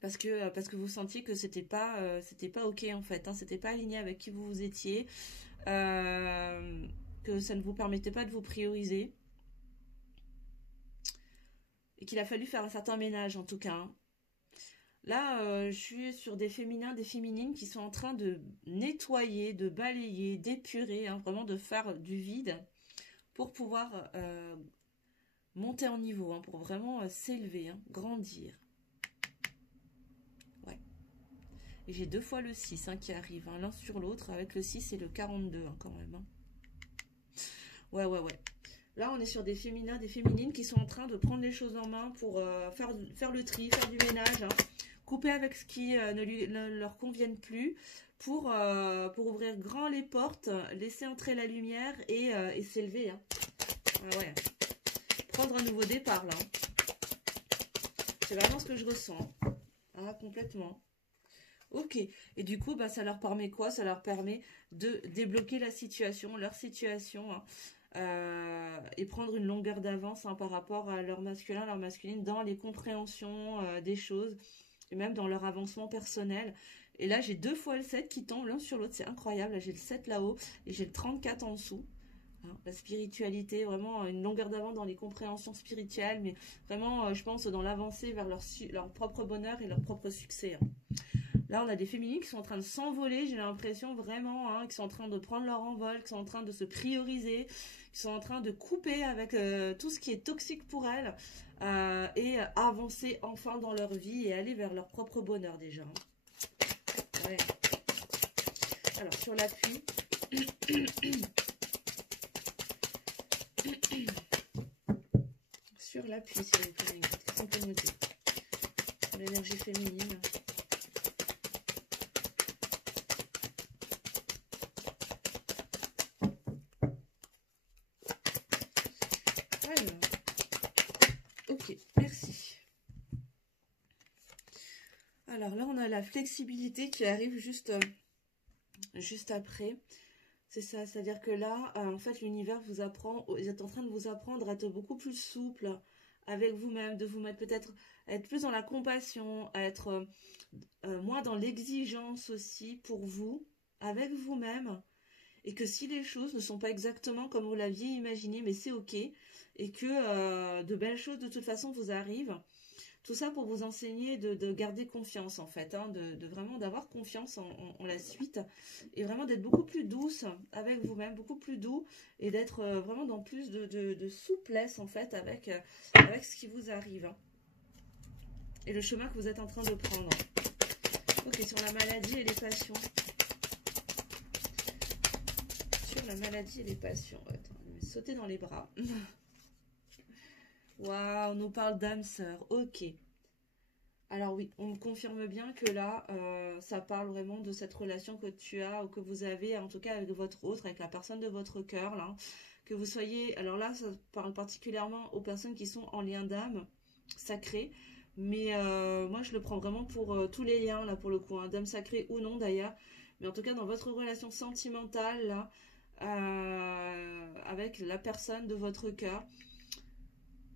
Parce que vous sentiez que c'était pas ok en fait, c'était pas aligné avec qui vous étiez, que ça ne vous permettait pas de vous prioriser et qu'il a fallu faire un certain ménage en tout cas. Là, je suis sur des féminins, des féminines qui sont en train de nettoyer, de balayer, d'épurer, vraiment de faire du vide pour pouvoir monter en niveau, pour vraiment s'élever, grandir. Ouais. Et j'ai 2 fois le 6 qui arrive, l'un sur l'autre, avec le 6 et le 42 quand même. Ouais. Là, on est sur des féminins, des féminines qui sont en train de prendre les choses en main pour faire le tri, faire du ménage, couper avec ce qui ne leur convienne plus, pour ouvrir grand les portes, laisser entrer la lumière et s'élever. Ouais. Prendre un nouveau départ, là. C'est vraiment ce que je ressens. Complètement. Ok. Et du coup, ça leur permet quoi? Ça leur permet de débloquer la situation, leur situation, et prendre une longueur d'avance par rapport à leur masculin, leur masculine, dans les compréhensions des choses, et même dans leur avancement personnel. Et là, j'ai 2 fois le 7 qui tombent l'un sur l'autre. C'est incroyable. Là, j'ai le 7 là-haut et j'ai le 34 en dessous. La spiritualité, vraiment une longueur d'avance dans les compréhensions spirituelles, mais vraiment, je pense, dans l'avancée vers leur propre bonheur et leur propre succès. Là, on a des féminines qui sont en train de s'envoler, j'ai l'impression vraiment, qui sont en train de prendre leur envol, qui sont en train de se prioriser, qui sont en train de couper avec tout ce qui est toxique pour elles, et avancer enfin dans leur vie et aller vers leur propre bonheur déjà. Ouais. Alors, sur l'appui... sur l'appui, s'il vous plaît, qu'est-ce qu'on peut nous dire? L'énergie féminine. Alors, ok, merci. Alors là, on a la flexibilité qui arrive juste après. C'est ça, c'est-à-dire que là, en fait, l'univers vous apprend, vous êtes en train de vous apprendre à être beaucoup plus souple avec vous-même, de vous mettre peut-être, être plus dans la compassion, à être moins dans l'exigence aussi pour vous, avec vous-même, et que si les choses ne sont pas exactement comme vous l'aviez imaginé, mais c'est ok, et que de belles choses de toute façon vous arrivent. Tout ça pour vous enseigner de garder confiance en fait, de vraiment d'avoir confiance en la suite et vraiment d'être beaucoup plus douce avec vous-même, beaucoup plus doux et d'être vraiment dans plus de souplesse en fait avec ce qui vous arrive et le chemin que vous êtes en train de prendre. Ok, sur la maladie et les passions. Sur la maladie et les passions. Attends, je vais sauter dans les bras. Waouh, on nous parle d'âme sœur. Ok. Alors oui, on me confirme bien que là, ça parle vraiment de cette relation que tu as ou que vous avez, en tout cas avec votre autre, avec la personne de votre cœur, là. Que vous soyez... Alors là, ça parle particulièrement aux personnes qui sont en lien d'âme sacrée. Mais moi, je le prends vraiment pour tous les liens, là, pour le coup. D'âme sacrée ou non, d'ailleurs. Mais en tout cas, dans votre relation sentimentale, là, avec la personne de votre cœur,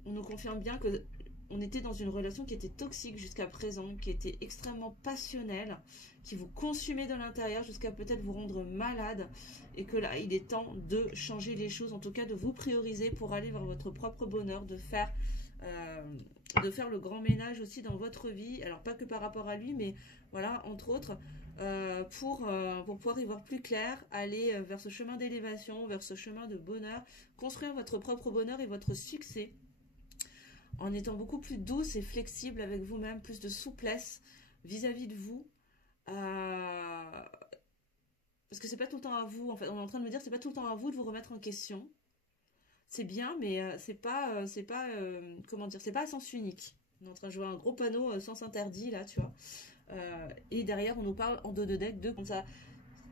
on nous confirme bien que on était dans une relation qui était toxique jusqu'à présent, qui était extrêmement passionnelle, qui vous consumait de l'intérieur jusqu'à peut-être vous rendre malade, et que là, il est temps de changer les choses, en tout cas de vous prioriser pour aller vers votre propre bonheur, de faire le grand ménage aussi dans votre vie, alors pas que par rapport à lui, mais voilà, entre autres, pour pouvoir y voir plus clair, aller vers ce chemin d'élévation, vers ce chemin de bonheur, construire votre propre bonheur et votre succès, en étant beaucoup plus douce et flexible avec vous-même, plus de souplesse vis-à-vis de vous. Parce que c'est pas tout le temps à vous, en fait, on est en train de me dire, c'est pas tout le temps à vous de vous remettre en question. C'est bien, mais comment dire, c'est pas à sens unique. On est en train de jouer un gros panneau sens interdit, là, tu vois. Et derrière, on nous parle en 2 de deck, comme ça.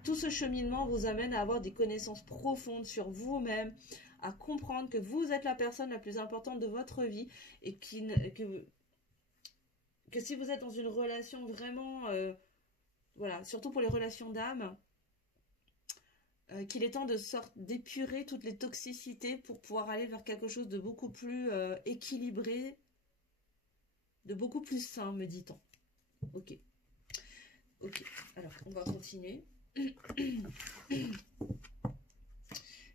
Tout ce cheminement vous amène à avoir des connaissances profondes sur vous-même, à comprendre que vous êtes la personne la plus importante de votre vie et que si vous êtes dans une relation vraiment, voilà, surtout pour les relations d'âme, qu'il est temps d'épurer toutes les toxicités pour pouvoir aller vers quelque chose de beaucoup plus équilibré, de beaucoup plus sain, me dit-on. Ok. Ok, alors on va continuer.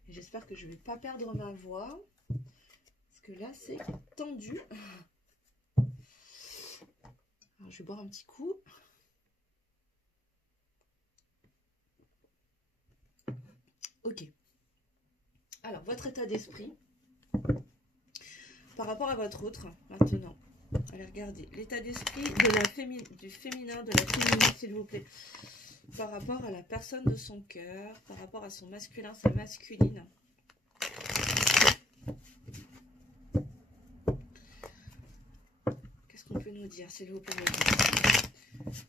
J'espère que je ne vais pas perdre ma voix, parce que là c'est tendu. Alors, je vais boire un petit coup. Ok. Alors, votre état d'esprit par rapport à votre autre, maintenant. Allez, regardez. L'état d'esprit du féminin, de la féminine, s'il vous plaît. Par rapport à la personne de son cœur, par rapport à son masculin, sa masculine. Qu'est-ce qu'on peut nous dire, s'il vous plaît?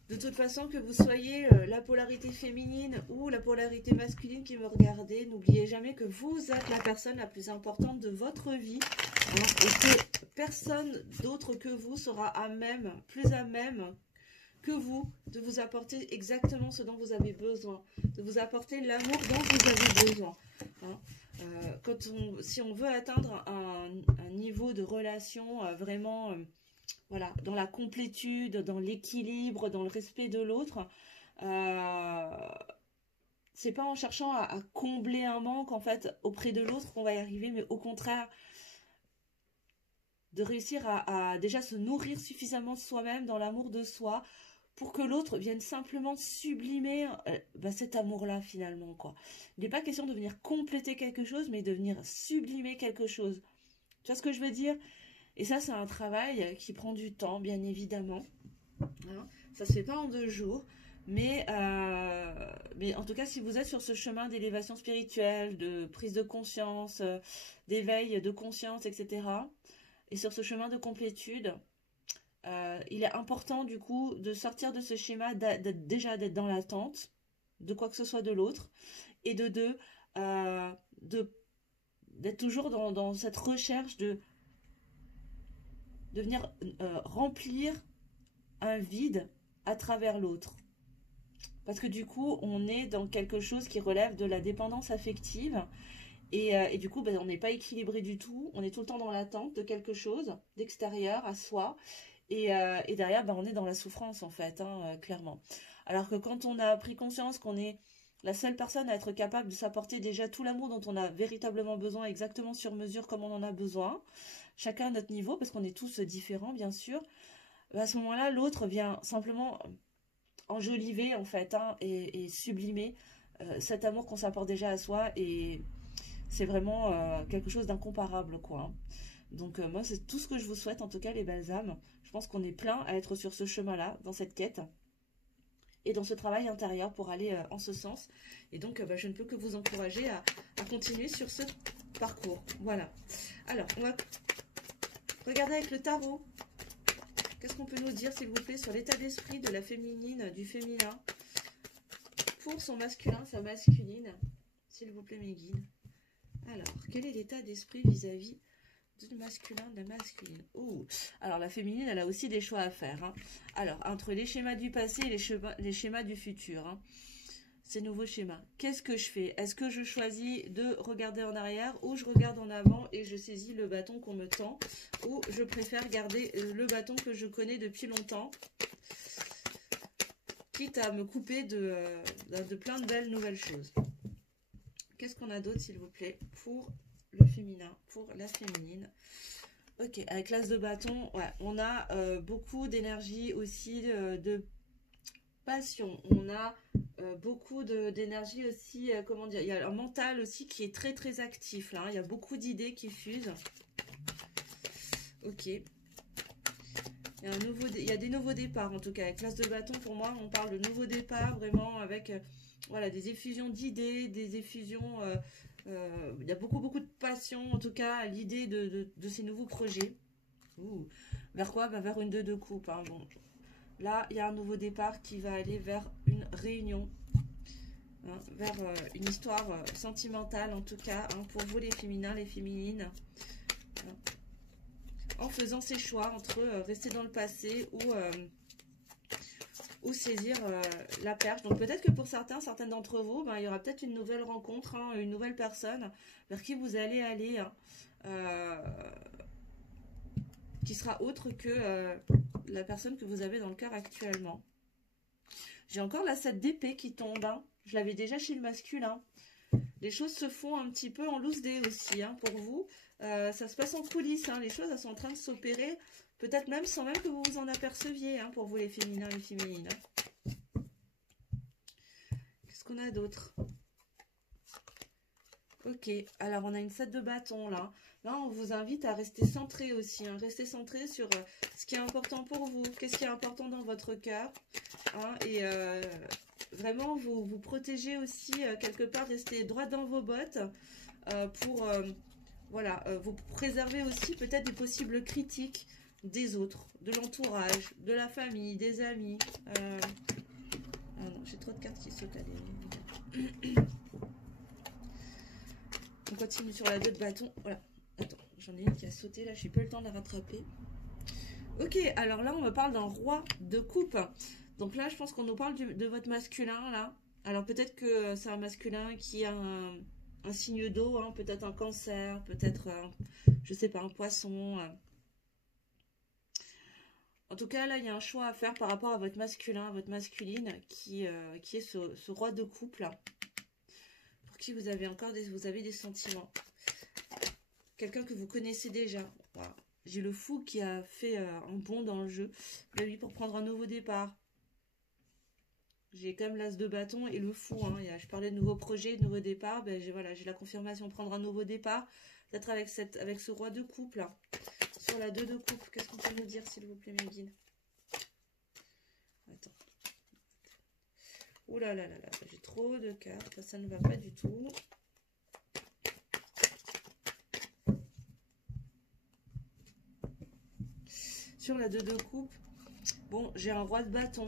De toute façon, que vous soyez la polarité féminine ou la polarité masculine qui me regardez, n'oubliez jamais que vous êtes la personne la plus importante de votre vie, hein, et que personne d'autre que vous sera plus à même que vous, de vous apporter exactement ce dont vous avez besoin, de vous apporter l'amour dont vous avez besoin. Hein. Si on veut atteindre un niveau de relation vraiment... voilà, dans la complétude, dans l'équilibre, dans le respect de l'autre. C'est pas en cherchant à combler un manque, en fait, auprès de l'autre qu'on va y arriver, mais au contraire, de réussir à déjà se nourrir suffisamment de soi-même, dans l'amour de soi, pour que l'autre vienne simplement sublimer cet amour-là, finalement, quoi. Il n'est pas question de venir compléter quelque chose, mais de venir sublimer quelque chose. Tu vois ce que je veux dire ? Et ça, c'est un travail qui prend du temps, bien évidemment. Hein, ça se fait pas en 2 jours. Mais en tout cas, si vous êtes sur ce chemin d'élévation spirituelle, de prise de conscience, d'éveil de conscience, etc., et sur ce chemin de complétude, il est important, du coup, de sortir de ce schéma, déjà d'être dans l'attente de quoi que ce soit de l'autre, et d'être toujours dans cette recherche de venir remplir un vide à travers l'autre. Parce que du coup, on est dans quelque chose qui relève de la dépendance affective. Et du coup, on n'est pas équilibré du tout. On est tout le temps dans l'attente de quelque chose d'extérieur à soi. Et derrière, on est dans la souffrance, en fait, hein, clairement. Alors que quand on a pris conscience qu'on est la seule personne à être capable de s'apporter déjà tout l'amour dont on a véritablement besoin, exactement sur mesure comme on en a besoin, chacun à notre niveau, parce qu'on est tous différents, bien sûr, à ce moment-là, l'autre vient simplement enjoliver, en fait, hein, et sublimer cet amour qu'on s'apporte déjà à soi, et c'est vraiment quelque chose d'incomparable, quoi. Hein. Donc, moi, c'est tout ce que je vous souhaite, en tout cas, les belles âmes. Je pense qu'on est plein à être sur ce chemin-là, dans cette quête, et dans ce travail intérieur pour aller en ce sens. Et donc, je ne peux que vous encourager à continuer sur ce parcours. Voilà. Alors, on va regarder avec le tarot. Qu'est-ce qu'on peut nous dire, s'il vous plaît, sur l'état d'esprit de la féminine, du féminin, pour son masculin, sa masculine, s'il vous plaît, mes guides. Alors, quel est l'état d'esprit vis-à-vis du masculin, de la masculine? Oh, alors la féminine, elle a aussi des choix à faire. Hein. Alors, entre les schémas du passé et les schémas du futur. Hein. ces nouveaux schémas. Qu'est-ce que je fais? Est-ce que je choisis de regarder en arrière ou je regarde en avant et je saisis le bâton qu'on me tend, ou je préfère garder le bâton que je connais depuis longtemps, quitte à me couper de plein de belles nouvelles choses. Qu'est-ce qu'on a d'autre, s'il vous plaît, pour le féminin, pour la féminine? Ok, avec l'as de bâton, ouais, on a beaucoup d'énergie aussi, de passion. On a beaucoup d'énergie aussi, comment dire, il y a un mental aussi qui est très très actif là, hein. Il y a beaucoup d'idées qui fusent. Ok. Il y a des nouveaux départs en tout cas. Avec l'as de bâton, pour moi, on parle de nouveaux départs vraiment avec voilà, des effusions d'idées, des effusions. Il y a beaucoup de passion en tout cas à l'idée de ces nouveaux projets. Ouh. Vers quoi? Vers une 2 de coupe. Hein. Bon. Là, il y a un nouveau départ qui va aller vers une réunion, hein, vers une histoire sentimentale en tout cas, hein, pour vous les féminins, les féminines. Hein. En faisant ces choix entre rester dans le passé ou saisir la perche. Donc peut-être que pour certaines d'entre vous, ben, il y aura peut-être une nouvelle rencontre, hein, une nouvelle personne vers qui vous allez aller, hein, qui sera autre que la personne que vous avez dans le cœur actuellement. J'ai encore la 7 d'épée qui tombe, hein. Je l'avais déjà chez le masculin. Les choses se font un petit peu en loose day aussi, hein, pour vous. Ça se passe en coulisses, hein. Les choses elles sont en train de s'opérer, peut-être même sans même que vous vous en aperceviez, hein, pour vous les féminins et les féminines. Qu'est-ce qu'on a d'autre? Ok, alors on a une 7 de bâton là. Là, on vous invite à rester centré aussi, hein, rester centré sur ce qui est important pour vous, qu'est-ce qui est important dans votre cœur, hein, et vraiment vous protéger aussi quelque part, rester droit dans vos bottes pour voilà, vous préserver aussi peut-être des possibles critiques des autres, de l'entourage, de la famille, des amis. Ah non, j'ai trop de cartes qui sautent, allez. On continue sur la 2 de bâton. Voilà. Attends, j'en ai une qui a sauté là, j'ai pas eu le temps de la rattraper. Ok, alors là, on me parle d'un roi de coupe. Donc là, je pense qu'on nous parle de votre masculin là. Alors peut-être que c'est un masculin qui a un signe d'eau, hein, peut-être un cancer, peut-être, je sais pas, un poisson. En tout cas, là, il y a un choix à faire par rapport à votre masculin, à votre masculine, qui est ce roi de coupe là. Pour qui vous avez encore des sentiments. Quelqu'un que vous connaissez déjà. Voilà. J'ai le fou qui a fait un bond dans le jeu. Là, lui, pour prendre un nouveau départ. J'ai quand même l'as de bâton et le fou. Hein. Je parlais de nouveaux projets, de nouveaux départs. Ben, j'ai la confirmation de prendre un nouveau départ. Peut-être avec ce roi de coupe là. Sur la 2 de coupe, qu'est-ce qu'on peut nous dire, s'il vous plaît, Meguine? Attends. Ouh là là là là, j'ai trop de cartes. Ça ne va pas du tout. Sur la 2 de coupe, bon, j'ai un roi de bâton.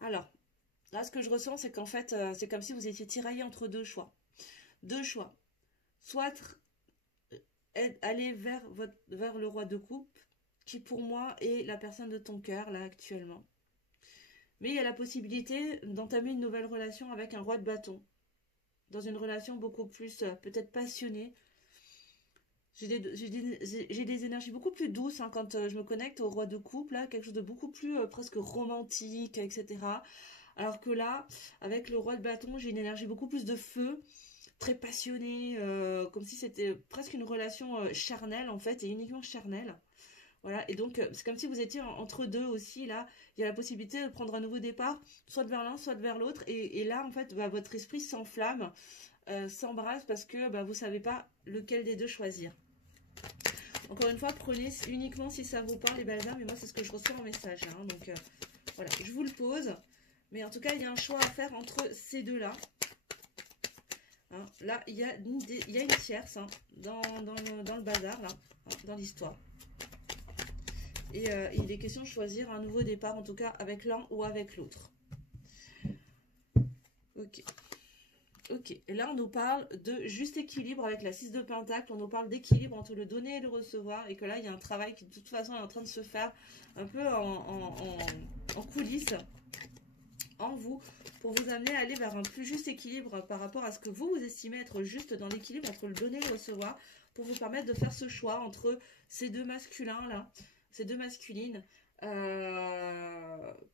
Alors, là, ce que je ressens, c'est qu'en fait, c'est comme si vous étiez tiraillé entre deux choix. Deux choix. Soit aller vers le roi de coupe, qui pour moi est la personne de ton cœur, là, actuellement. Mais il y a la possibilité d'entamer une nouvelle relation avec un roi de bâton. Dans une relation beaucoup plus, peut-être passionnée. J'ai des énergies beaucoup plus douces, hein, quand je me connecte au roi de coupe, là, quelque chose de beaucoup plus presque romantique, etc. Alors que là, avec le roi de bâton, j'ai une énergie beaucoup plus de feu, très passionnée, comme si c'était presque une relation charnelle en fait, et uniquement charnelle. Voilà, et donc c'est comme si vous étiez entre deux aussi, là, il y a la possibilité de prendre un nouveau départ, soit vers l'un, soit vers l'autre, et là, en fait, bah, votre esprit s'enflamme, s'embrasse, parce que bah, vous ne savez pas lequel des deux choisir. Encore une fois, prenez uniquement si ça vous parle, les belles âmes, mais moi c'est ce que je reçois en message, hein, donc voilà, je vous le pose, mais en tout cas il y a un choix à faire entre ces deux-là. Hein, là, il y a une tierce, hein, dans le bazar, là, hein, dans l'histoire. Et il est question de choisir un nouveau départ, en tout cas avec l'un ou avec l'autre. Ok. Ok, et là on nous parle de juste équilibre avec la 6 de Pentacle, on nous parle d'équilibre entre le donner et le recevoir, et que là il y a un travail qui de toute façon est en train de se faire un peu en coulisses en vous pour vous amener à aller vers un plus juste équilibre par rapport à ce que vous estimez être juste dans l'équilibre entre le donner et le recevoir, pour vous permettre de faire ce choix entre ces deux masculins là, ces deux masculines,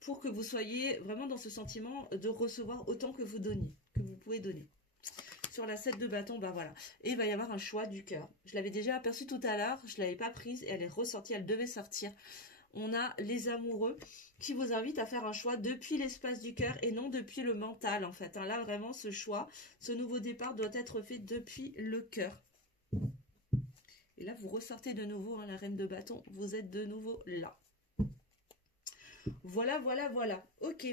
pour que vous soyez vraiment dans ce sentiment de recevoir autant que vous donniez, que vous pouvez donner. Sur la 7 de bâton, bah voilà. Et il va y avoir un choix du cœur. Je l'avais déjà aperçu tout à l'heure, je ne l'avais pas prise et elle est ressortie, elle devait sortir. On a les amoureux qui vous invitent à faire un choix depuis l'espace du cœur et non depuis le mental en fait. Là vraiment ce choix, ce nouveau départ doit être fait depuis le cœur. Et là vous ressortez de nouveau la reine de bâton, vous êtes de nouveau là. Voilà, voilà, voilà. Ok.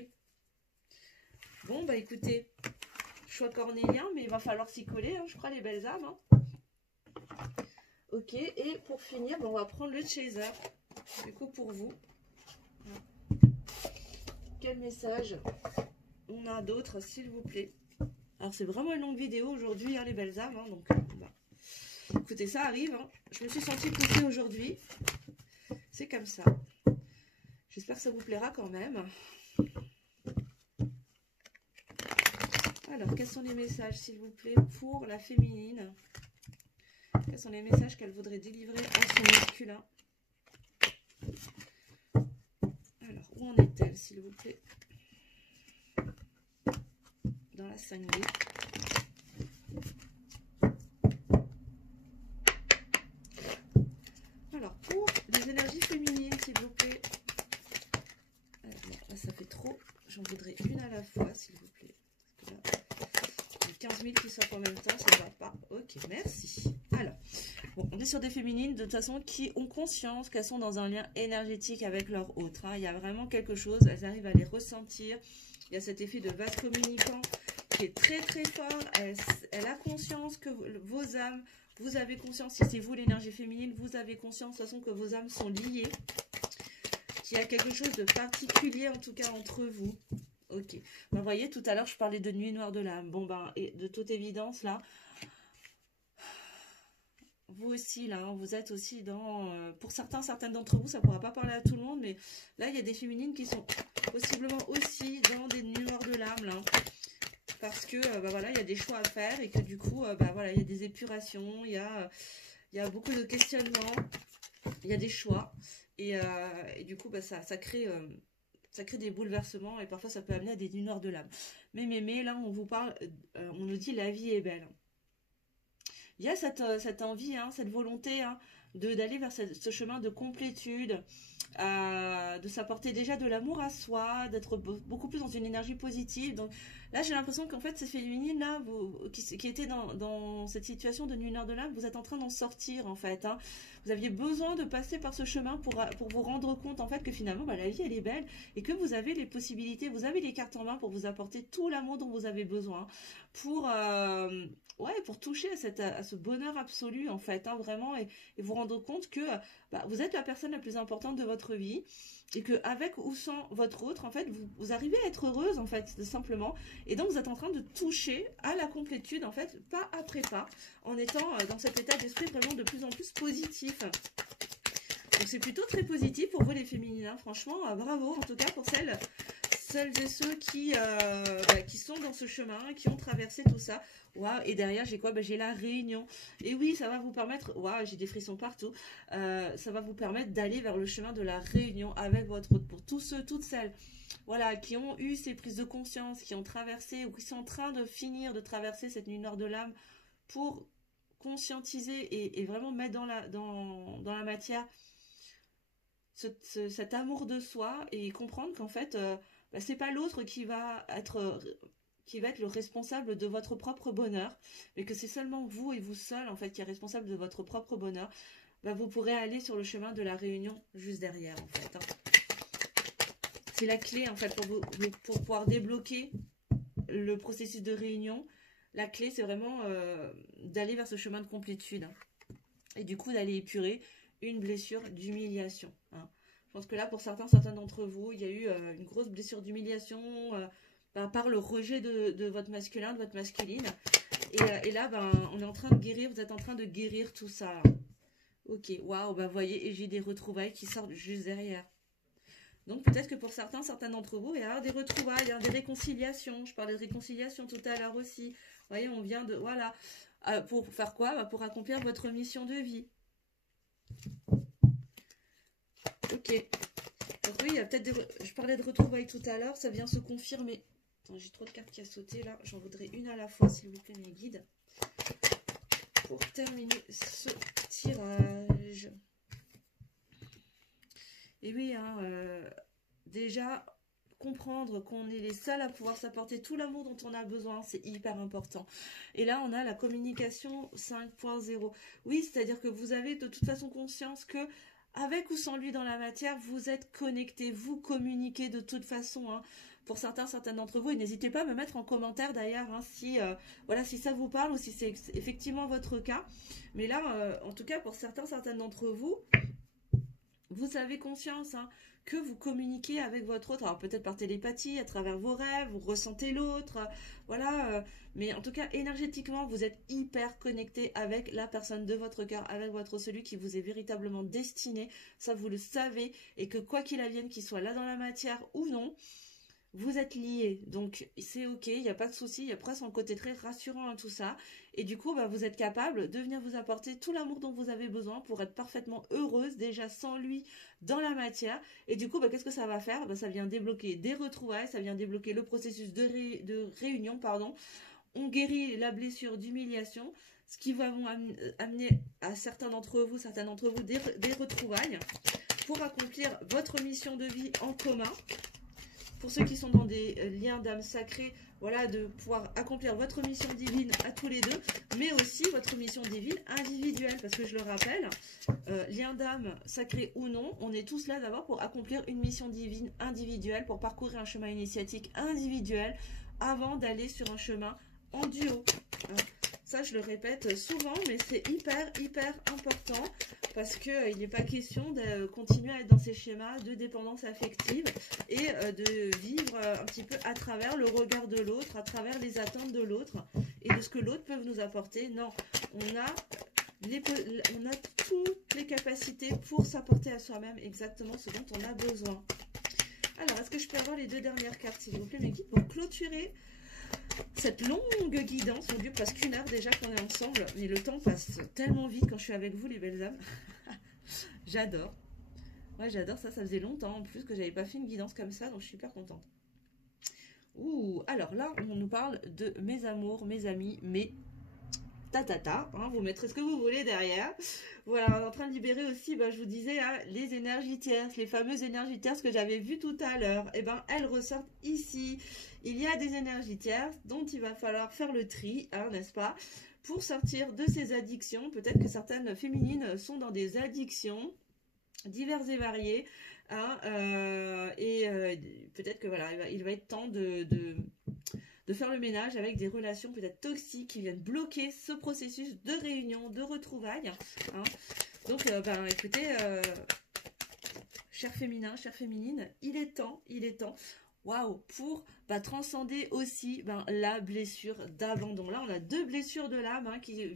Bon bah écoutez, choix cornélien, mais il va falloir s'y coller, je crois, les belles âmes. Ok, et pour finir, on va prendre le chaser. Du coup, pour vous, quel message on a d'autres, s'il vous plaît? Alors, c'est vraiment une longue vidéo aujourd'hui, les belles âmes. Donc, bah. Écoutez, ça arrive. Je me suis sentie poussée aujourd'hui. C'est comme ça. J'espère que ça vous plaira quand même. Alors, quels sont les messages, s'il vous plaît, pour la féminine? Quels sont les messages qu'elle voudrait délivrer à son masculin? Alors, où en est-elle, s'il vous plaît? Dans la 5D. Alors, pour les énergies féminines, s'il vous plaît. Alors, là, ça fait trop. J'en voudrais une à la fois, s'il vous plaît. Parce que là, il y a 15 000 qui sortent en même temps, ça ne va pas. Ok, merci. Alors, bon, on est sur des féminines, de toute façon, qui ont conscience qu'elles sont dans un lien énergétique avec leur autre. Il y a vraiment quelque chose, elles arrivent à les ressentir. Il y a cet effet de vase communicant qui est très très fort. Elle a conscience que vos âmes, vous avez conscience, si c'est vous l'énergie féminine, vous avez conscience de toute façon que vos âmes sont liées. Qu'il y a quelque chose de particulier en tout cas entre vous. Ok. Vous voyez, tout à l'heure je parlais de nuit noire de l'âme. Bon ben, et de toute évidence là, vous aussi là, vous êtes aussi dans, pour certaines d'entre vous, ça ne pourra pas parler à tout le monde, mais là il y a des féminines qui sont possiblement aussi dans des nuits noires de l'âme là, parce que bah, voilà, il y a des choix à faire et que du coup bah, voilà, il y a des épurations, il y a beaucoup de questionnements, il y a des choix et du coup bah, ça crée des bouleversements et parfois ça peut amener à des nuits noires de l'âme. Mais là on vous parle, on nous dit la vie est belle. Il y a cette envie, cette volonté d'aller vers ce chemin de complétude, de s'apporter déjà de l'amour à soi, d'être beaucoup plus dans une énergie positive. Donc là, j'ai l'impression qu'en fait, ces féminines là, qui étaient dans cette situation de nuit noire de l'âme, vous êtes en train d'en sortir en fait. Vous aviez besoin de passer par ce chemin pour vous rendre compte en fait que finalement, bah, la vie elle est belle et que vous avez les possibilités, vous avez les cartes en main pour vous apporter tout l'amour dont vous avez besoin pour pour toucher à ce bonheur absolu en fait, vraiment, et vous rendre compte que bah, vous êtes la personne la plus importante de votre vie et que avec ou sans votre autre, en fait, vous arrivez à être heureuse en fait, simplement. Et donc vous êtes en train de toucher à la complétude en fait, pas après pas, en étant dans cet état d'esprit vraiment de plus en plus positif. Donc c'est plutôt très positif pour vous les féminines, franchement, bravo en tout cas pour celles et ceux qui sont dans ce chemin, qui ont traversé tout ça. Waouh, et derrière, j'ai quoi? J'ai la réunion. Et oui, ça va vous permettre, waouh, j'ai des frissons partout, ça va vous permettre d'aller vers le chemin de la réunion avec votre autre. Pour tous ceux, toutes celles, voilà, qui ont eu ces prises de conscience, qui ont traversé ou qui sont en train de finir de traverser cette nuit noire de l'âme pour conscientiser et vraiment mettre dans la matière cet amour de soi et comprendre qu'en fait, c'est pas l'autre qui va être le responsable de votre propre bonheur, mais que c'est seulement vous et vous seul en fait qui est responsable de votre propre bonheur. Vous pourrez aller sur le chemin de la réunion juste derrière en fait. C'est la clé en fait pour pouvoir débloquer le processus de réunion. La clé c'est vraiment d'aller vers ce chemin de complétude et du coup d'aller épurer une blessure d'humiliation. Je pense que là, pour certains d'entre vous, il y a eu une grosse blessure d'humiliation par le rejet de votre masculin, de votre masculine. Et là, on est en train de guérir, vous êtes en train de guérir tout ça. Ok, waouh, vous voyez, et j'ai des retrouvailles qui sortent juste derrière. Donc peut-être que pour certains d'entre vous, il y a des retrouvailles, des réconciliations. Je parlais de réconciliation tout à l'heure aussi. Vous voyez, on vient de... Voilà. Pour faire quoi? Pour accomplir votre mission de vie. Ok. Donc oui, il y a peut-être des... Je parlais de retrouvailles tout à l'heure, ça vient se confirmer. Attends, j'ai trop de cartes qui a sauté là. J'en voudrais une à la fois, s'il vous plaît, mes guides. Pour terminer ce tirage. Et oui, déjà, comprendre qu'on est les seuls à pouvoir s'apporter tout l'amour dont on a besoin, c'est hyper important. Et là, on a la communication 5.0. Oui, c'est-à-dire que vous avez de toute façon conscience que, avec ou sans lui dans la matière, vous êtes connectés, vous communiquez de toute façon. Pour certaines d'entre vous, et n'hésitez pas à me mettre en commentaire d'ailleurs si ça vous parle ou si c'est effectivement votre cas. Mais là, en tout cas, pour certaines d'entre vous, vous avez conscience que vous communiquez avec votre autre, alors peut-être par télépathie, à travers vos rêves, vous ressentez l'autre, voilà, mais en tout cas, énergétiquement, vous êtes hyper connecté avec la personne de votre cœur, avec celui qui vous est véritablement destiné, ça vous le savez, et que quoi qu'il advienne, qu'il soit là dans la matière ou non, vous êtes liés, donc c'est ok, il n'y a pas de souci, il y a presque un côté très rassurant à tout ça, et du coup vous êtes capable de venir vous apporter tout l'amour dont vous avez besoin pour être parfaitement heureuse déjà sans lui dans la matière, et du coup qu'est-ce que ça va faire? Ça vient débloquer des retrouvailles, ça vient débloquer le processus de réunion, on guérit la blessure d'humiliation, ce qui va amener à certaines d'entre vous des retrouvailles pour accomplir votre mission de vie en commun. Pour ceux qui sont dans des liens d'âme sacrée, voilà, de pouvoir accomplir votre mission divine à tous les deux, mais aussi votre mission divine individuelle, parce que je le rappelle, lien d'âme sacré ou non, on est tous là d'abord pour accomplir une mission divine individuelle, pour parcourir un chemin initiatique individuel, avant d'aller sur un chemin en duo. Ça, je le répète souvent, mais c'est hyper important parce qu'il n'est pas question de continuer à être dans ces schémas de dépendance affective et de vivre un petit peu à travers le regard de l'autre, à travers les attentes de l'autre et de ce que l'autre peut nous apporter. Non, on a toutes les capacités pour s'apporter à soi-même exactement ce dont on a besoin. Alors, est-ce que je peux avoir les deux dernières cartes, s'il vous plaît, mes guides, pour clôturer cette longue guidance? Mon Dieu, presque une heure déjà qu'on est ensemble, mais le temps passe tellement vite quand je suis avec vous, les belles âmes. J'adore. Ouais, j'adore ça, ça faisait longtemps en plus que j'avais pas fait une guidance comme ça, donc je suis hyper contente. Ouh, alors là, on nous parle de mes amours, mes amis, mes vous mettrez ce que vous voulez derrière. Voilà, on est en train de libérer aussi, je vous disais, les énergies tierces, les fameuses énergies tierces que j'avais vues tout à l'heure. Et elles ressortent ici. Il y a des énergies tierces dont il va falloir faire le tri, n'est-ce pas, pour sortir de ces addictions. Peut-être que certaines féminines sont dans des addictions diverses et variées. Peut-être que voilà, il va être temps de faire le ménage avec des relations peut-être toxiques qui viennent bloquer ce processus de réunion, de retrouvailles. Donc, écoutez, chers féminins, chères féminines, il est temps, waouh, pour transcender aussi la blessure d'abandon. Là, on a deux blessures de l'âme qui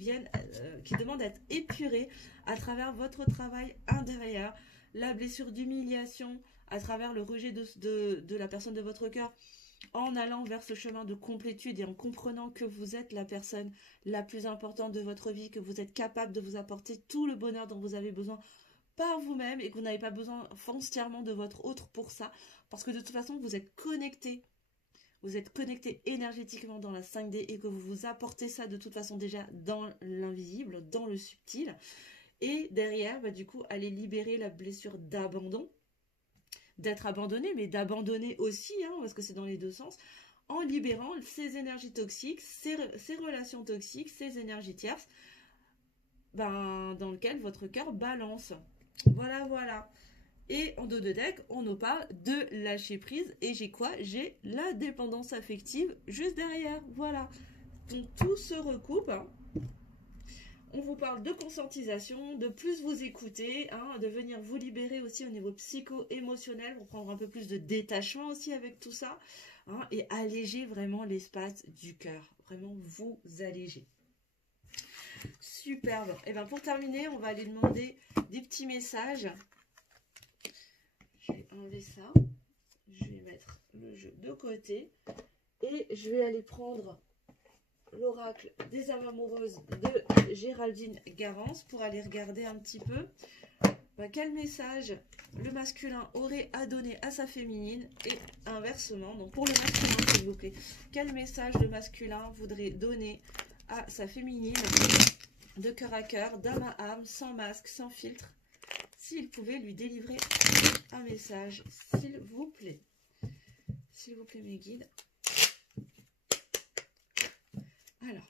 demandent d'être épurées à travers votre travail intérieur. La blessure d'humiliation à travers le rejet de la personne de votre cœur, en allant vers ce chemin de complétude et en comprenant que vous êtes la personne la plus importante de votre vie, que vous êtes capable de vous apporter tout le bonheur dont vous avez besoin par vous-même et que vous n'avez pas besoin foncièrement de votre autre pour ça, parce que de toute façon, vous êtes connecté. Vous êtes connecté énergétiquement dans la 5D et que vous vous apportez ça de toute façon déjà dans l'invisible, dans le subtil. Et derrière, du coup, allez libérer la blessure d'abandon, d'être abandonné, mais d'abandonner aussi, parce que c'est dans les deux sens, en libérant ces énergies toxiques, ces relations toxiques, ces énergies tierces, dans lesquelles votre cœur balance. Voilà. Et en dos de deck, on nous parle de lâcher prise. Et j'ai quoi? J'ai la dépendance affective juste derrière. Voilà. Donc tout se recoupe. On vous parle de conscientisation, de plus vous écouter, de venir vous libérer aussi au niveau psycho-émotionnel pour prendre un peu plus de détachement aussi avec tout ça, et alléger vraiment l'espace du cœur. Vraiment vous alléger. Superbe. Et pour terminer, on va aller demander des petits messages. je vais enlever ça. Je vais mettre le jeu de côté. Et je vais aller prendre l'oracle des âmes amoureuses de Géraldine Garance pour aller regarder un petit peu quel message le masculin aurait à donner à sa féminine et inversement. Donc pour le masculin, s'il vous plaît, quel message le masculin voudrait donner à sa féminine de cœur à cœur, d'âme à âme, sans masque, sans filtre, s'il pouvait lui délivrer un message, s'il vous plaît. S'il vous plaît, mes guides. Alors.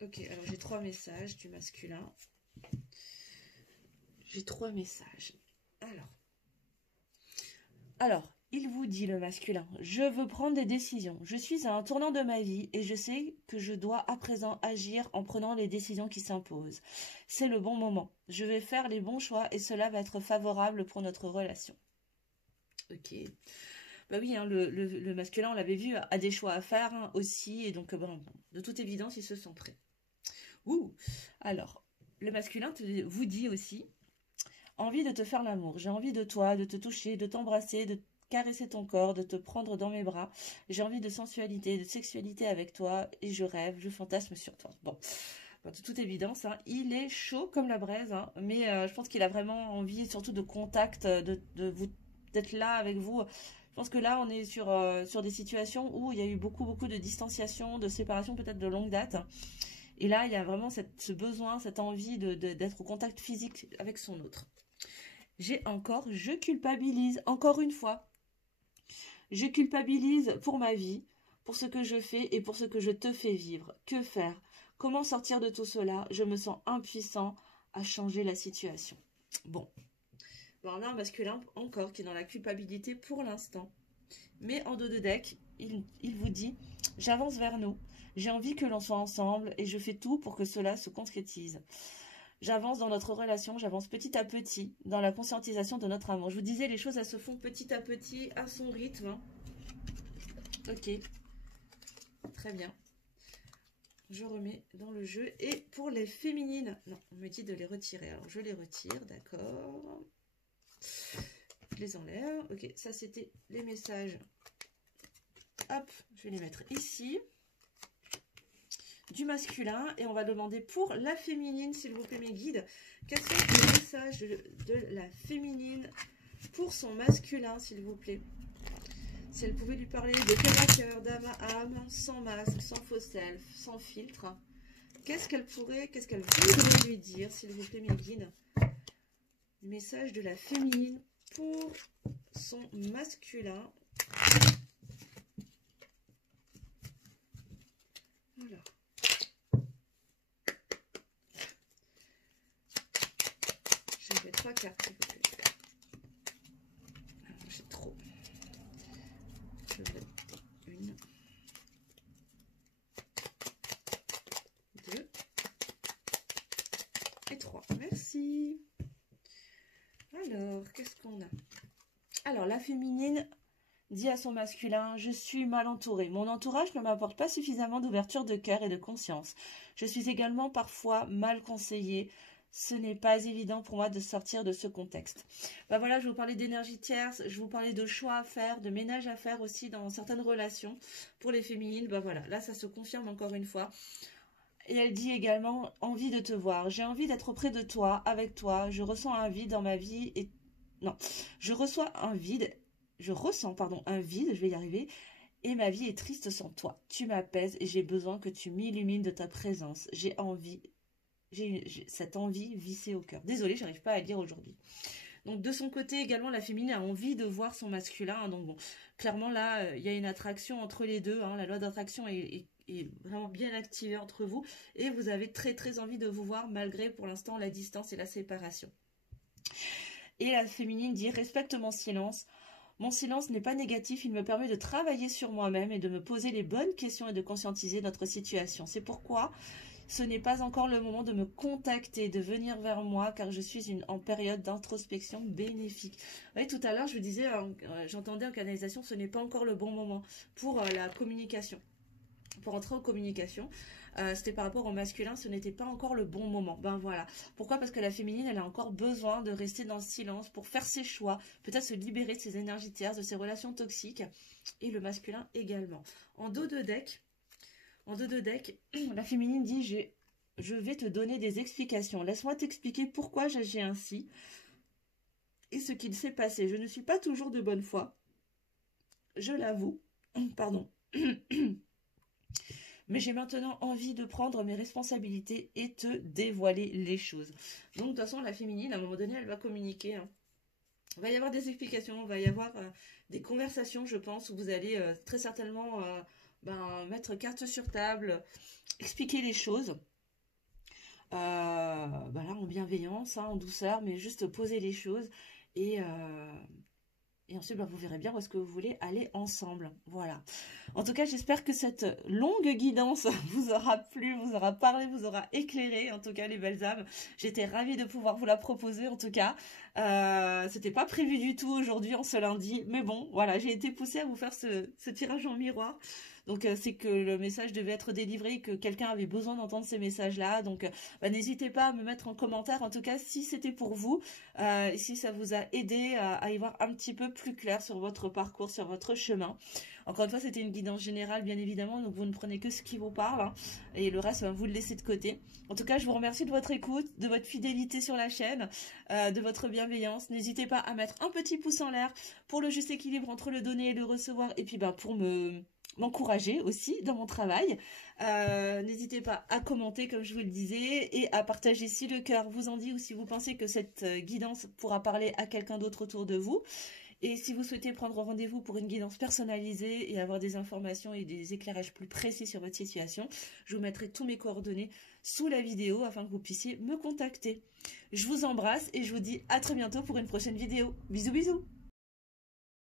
Ok, alors j'ai 3 messages du masculin. J'ai 3 messages. Alors, il vous dit le masculin, je veux prendre des décisions. Je suis à un tournant de ma vie et je sais que je dois à présent agir en prenant les décisions qui s'imposent. C'est le bon moment. Je vais faire les bons choix et cela va être favorable pour notre relation. Ok. Bah oui, hein, le masculin, on l'avait vu, a des choix à faire hein, aussi. Et donc, bon, de toute évidence, il se sent prêt. Ouh. Alors, le masculin vous dit aussi, envie de te faire l'amour. J'ai envie de toi, de te toucher, de t'embrasser, de caresser ton corps, de te prendre dans mes bras. J'ai envie de sensualité, de sexualité avec toi. Et je rêve, je fantasme sur toi. Bon, de toute évidence, hein, il est chaud comme la braise. Hein, mais je pense qu'il a vraiment envie, surtout de contact, d'être là avec vous. Je pense que là, on est sur des situations où il y a eu beaucoup de distanciation, de séparation peut-être de longue date. Et là, il y a vraiment ce besoin, cette envie d'être au contact physique avec son autre. J'ai encore, je culpabilise, encore une fois. Je culpabilise pour ma vie, pour ce que je fais et pour ce que je te fais vivre. Que faire? Comment sortir de tout cela? Je me sens impuissant à changer la situation. Bon, on a un masculin encore qui est dans la culpabilité pour l'instant. Mais en dos de deck, il vous dit, j'avance vers nous. J'ai envie que l'on soit ensemble et je fais tout pour que cela se concrétise. J'avance dans notre relation, j'avance petit à petit dans la conscientisation de notre amour. Je vous disais, les choses, elles se font petit à petit, à son rythme. Ok, très bien. Je remets dans le jeu. Et pour les féminines, non, on me dit de les retirer. Alors, je les retire, d'accord. Je les enlève. Ok, ça, c'était les messages. Hop, je vais les mettre ici. Du masculin et on va demander pour la féminine, s'il vous plaît mes guides, quels sont les messages de la féminine pour son masculin, s'il vous plaît. Si elle pouvait lui parler de cœur à cœur, d'âme à âme, sans masque, sans faux self, sans filtre, qu'est-ce qu'elle voudrait lui dire, s'il vous plaît mes guides. Le message de la féminine pour son masculin. Voilà. Je vais 3 cartes, s'il vous plaît. J'ai trop. Je veux 1, 2 et 3. Merci. Alors, qu'est-ce qu'on a? Alors, la féminine dit à son masculin, je suis mal entourée. Mon entourage ne m'apporte pas suffisamment d'ouverture de cœur et de conscience. Je suis également parfois mal conseillée. Ce n'est pas évident pour moi de sortir de ce contexte. Bah voilà, je vous parlais d'énergie tierce, je vous parlais de choix à faire, de ménage à faire aussi dans certaines relations. Pour les féminines, bah voilà, là ça se confirme encore une fois. Et elle dit également, envie de te voir. J'ai envie d'être auprès de toi, avec toi. Je ressens un vide dans ma vie et... Non, je ressens, pardon, un vide, je vais y arriver. Et ma vie est triste sans toi. Tu m'apaises et j'ai besoin que tu m'illumines de ta présence. J'ai cette envie vissée au cœur. Désolée, j'arrive pas à lire aujourd'hui. Donc de son côté également, la féminine a envie de voir son masculin. Hein, donc bon, clairement là, il y a une attraction entre les deux. Hein, la loi d'attraction est vraiment bien activée entre vous. Et vous avez très envie de vous voir malgré pour l'instant la distance et la séparation. Et la féminine dit, respecte mon silence. Mon silence n'est pas négatif, il me permet de travailler sur moi-même et de me poser les bonnes questions et de conscientiser notre situation. C'est pourquoi ce n'est pas encore le moment de me contacter, de venir vers moi, car je suis en période d'introspection bénéfique. Vous voyez, tout à l'heure, je vous disais, j'entendais en canalisation, ce n'est pas encore le bon moment pour la communication. pour entrer en communication. C'était par rapport au masculin, ce n'était pas encore le bon moment. Ben voilà. Pourquoi? Parce que la féminine, elle a encore besoin de rester dans le silence pour faire ses choix, peut-être se libérer de ses énergies tierces, de ses relations toxiques, et le masculin également. En dos de deck, la féminine dit je vais te donner des explications. Laisse-moi t'expliquer pourquoi j'agis ainsi et ce qu'il s'est passé. Je ne suis pas toujours de bonne foi, je l'avoue. Pardon. Mais j'ai maintenant envie de prendre mes responsabilités et te dévoiler les choses. Donc, de toute façon, la féminine, à un moment donné, elle va communiquer. Hein. Il va y avoir des explications, il va y avoir des conversations, je pense, où vous allez très certainement mettre carte sur table, expliquer les choses. Là, en bienveillance, hein, en douceur, mais juste poser les choses. Et ensuite, vous verrez bien où est-ce que vous voulez aller ensemble. Voilà. En tout cas, j'espère que cette longue guidance vous aura plu, vous aura parlé, vous aura éclairé. En tout cas, les belles âmes, j'étais ravie de pouvoir vous la proposer. En tout cas, c'était pas prévu du tout aujourd'hui, en ce lundi. Mais bon, voilà, j'ai été poussée à vous faire ce tirage en miroir. Donc, c'est que le message devait être délivré, que quelqu'un avait besoin d'entendre ces messages-là. Donc, n'hésitez pas à me mettre en commentaire, en tout cas, si c'était pour vous, si ça vous a aidé à y voir un petit peu plus clair sur votre parcours, sur votre chemin. Encore une fois, c'était une guidance générale, bien évidemment, donc vous ne prenez que ce qui vous parle, hein, et le reste, vous le laissez de côté. En tout cas, je vous remercie de votre écoute, de votre fidélité sur la chaîne, de votre bienveillance. N'hésitez pas à mettre un petit pouce en l'air pour le juste équilibre entre le donner et le recevoir, et puis pour m'encourager aussi dans mon travail. N'hésitez pas à commenter comme je vous le disais et à partager si le cœur vous en dit ou si vous pensez que cette guidance pourra parler à quelqu'un d'autre autour de vous. Et si vous souhaitez prendre rendez-vous pour une guidance personnalisée et avoir des informations et des éclairages plus précis sur votre situation, je vous mettrai tous mes coordonnées sous la vidéo afin que vous puissiez me contacter. Je vous embrasse et je vous dis à très bientôt pour une prochaine vidéo. Bisous bisous.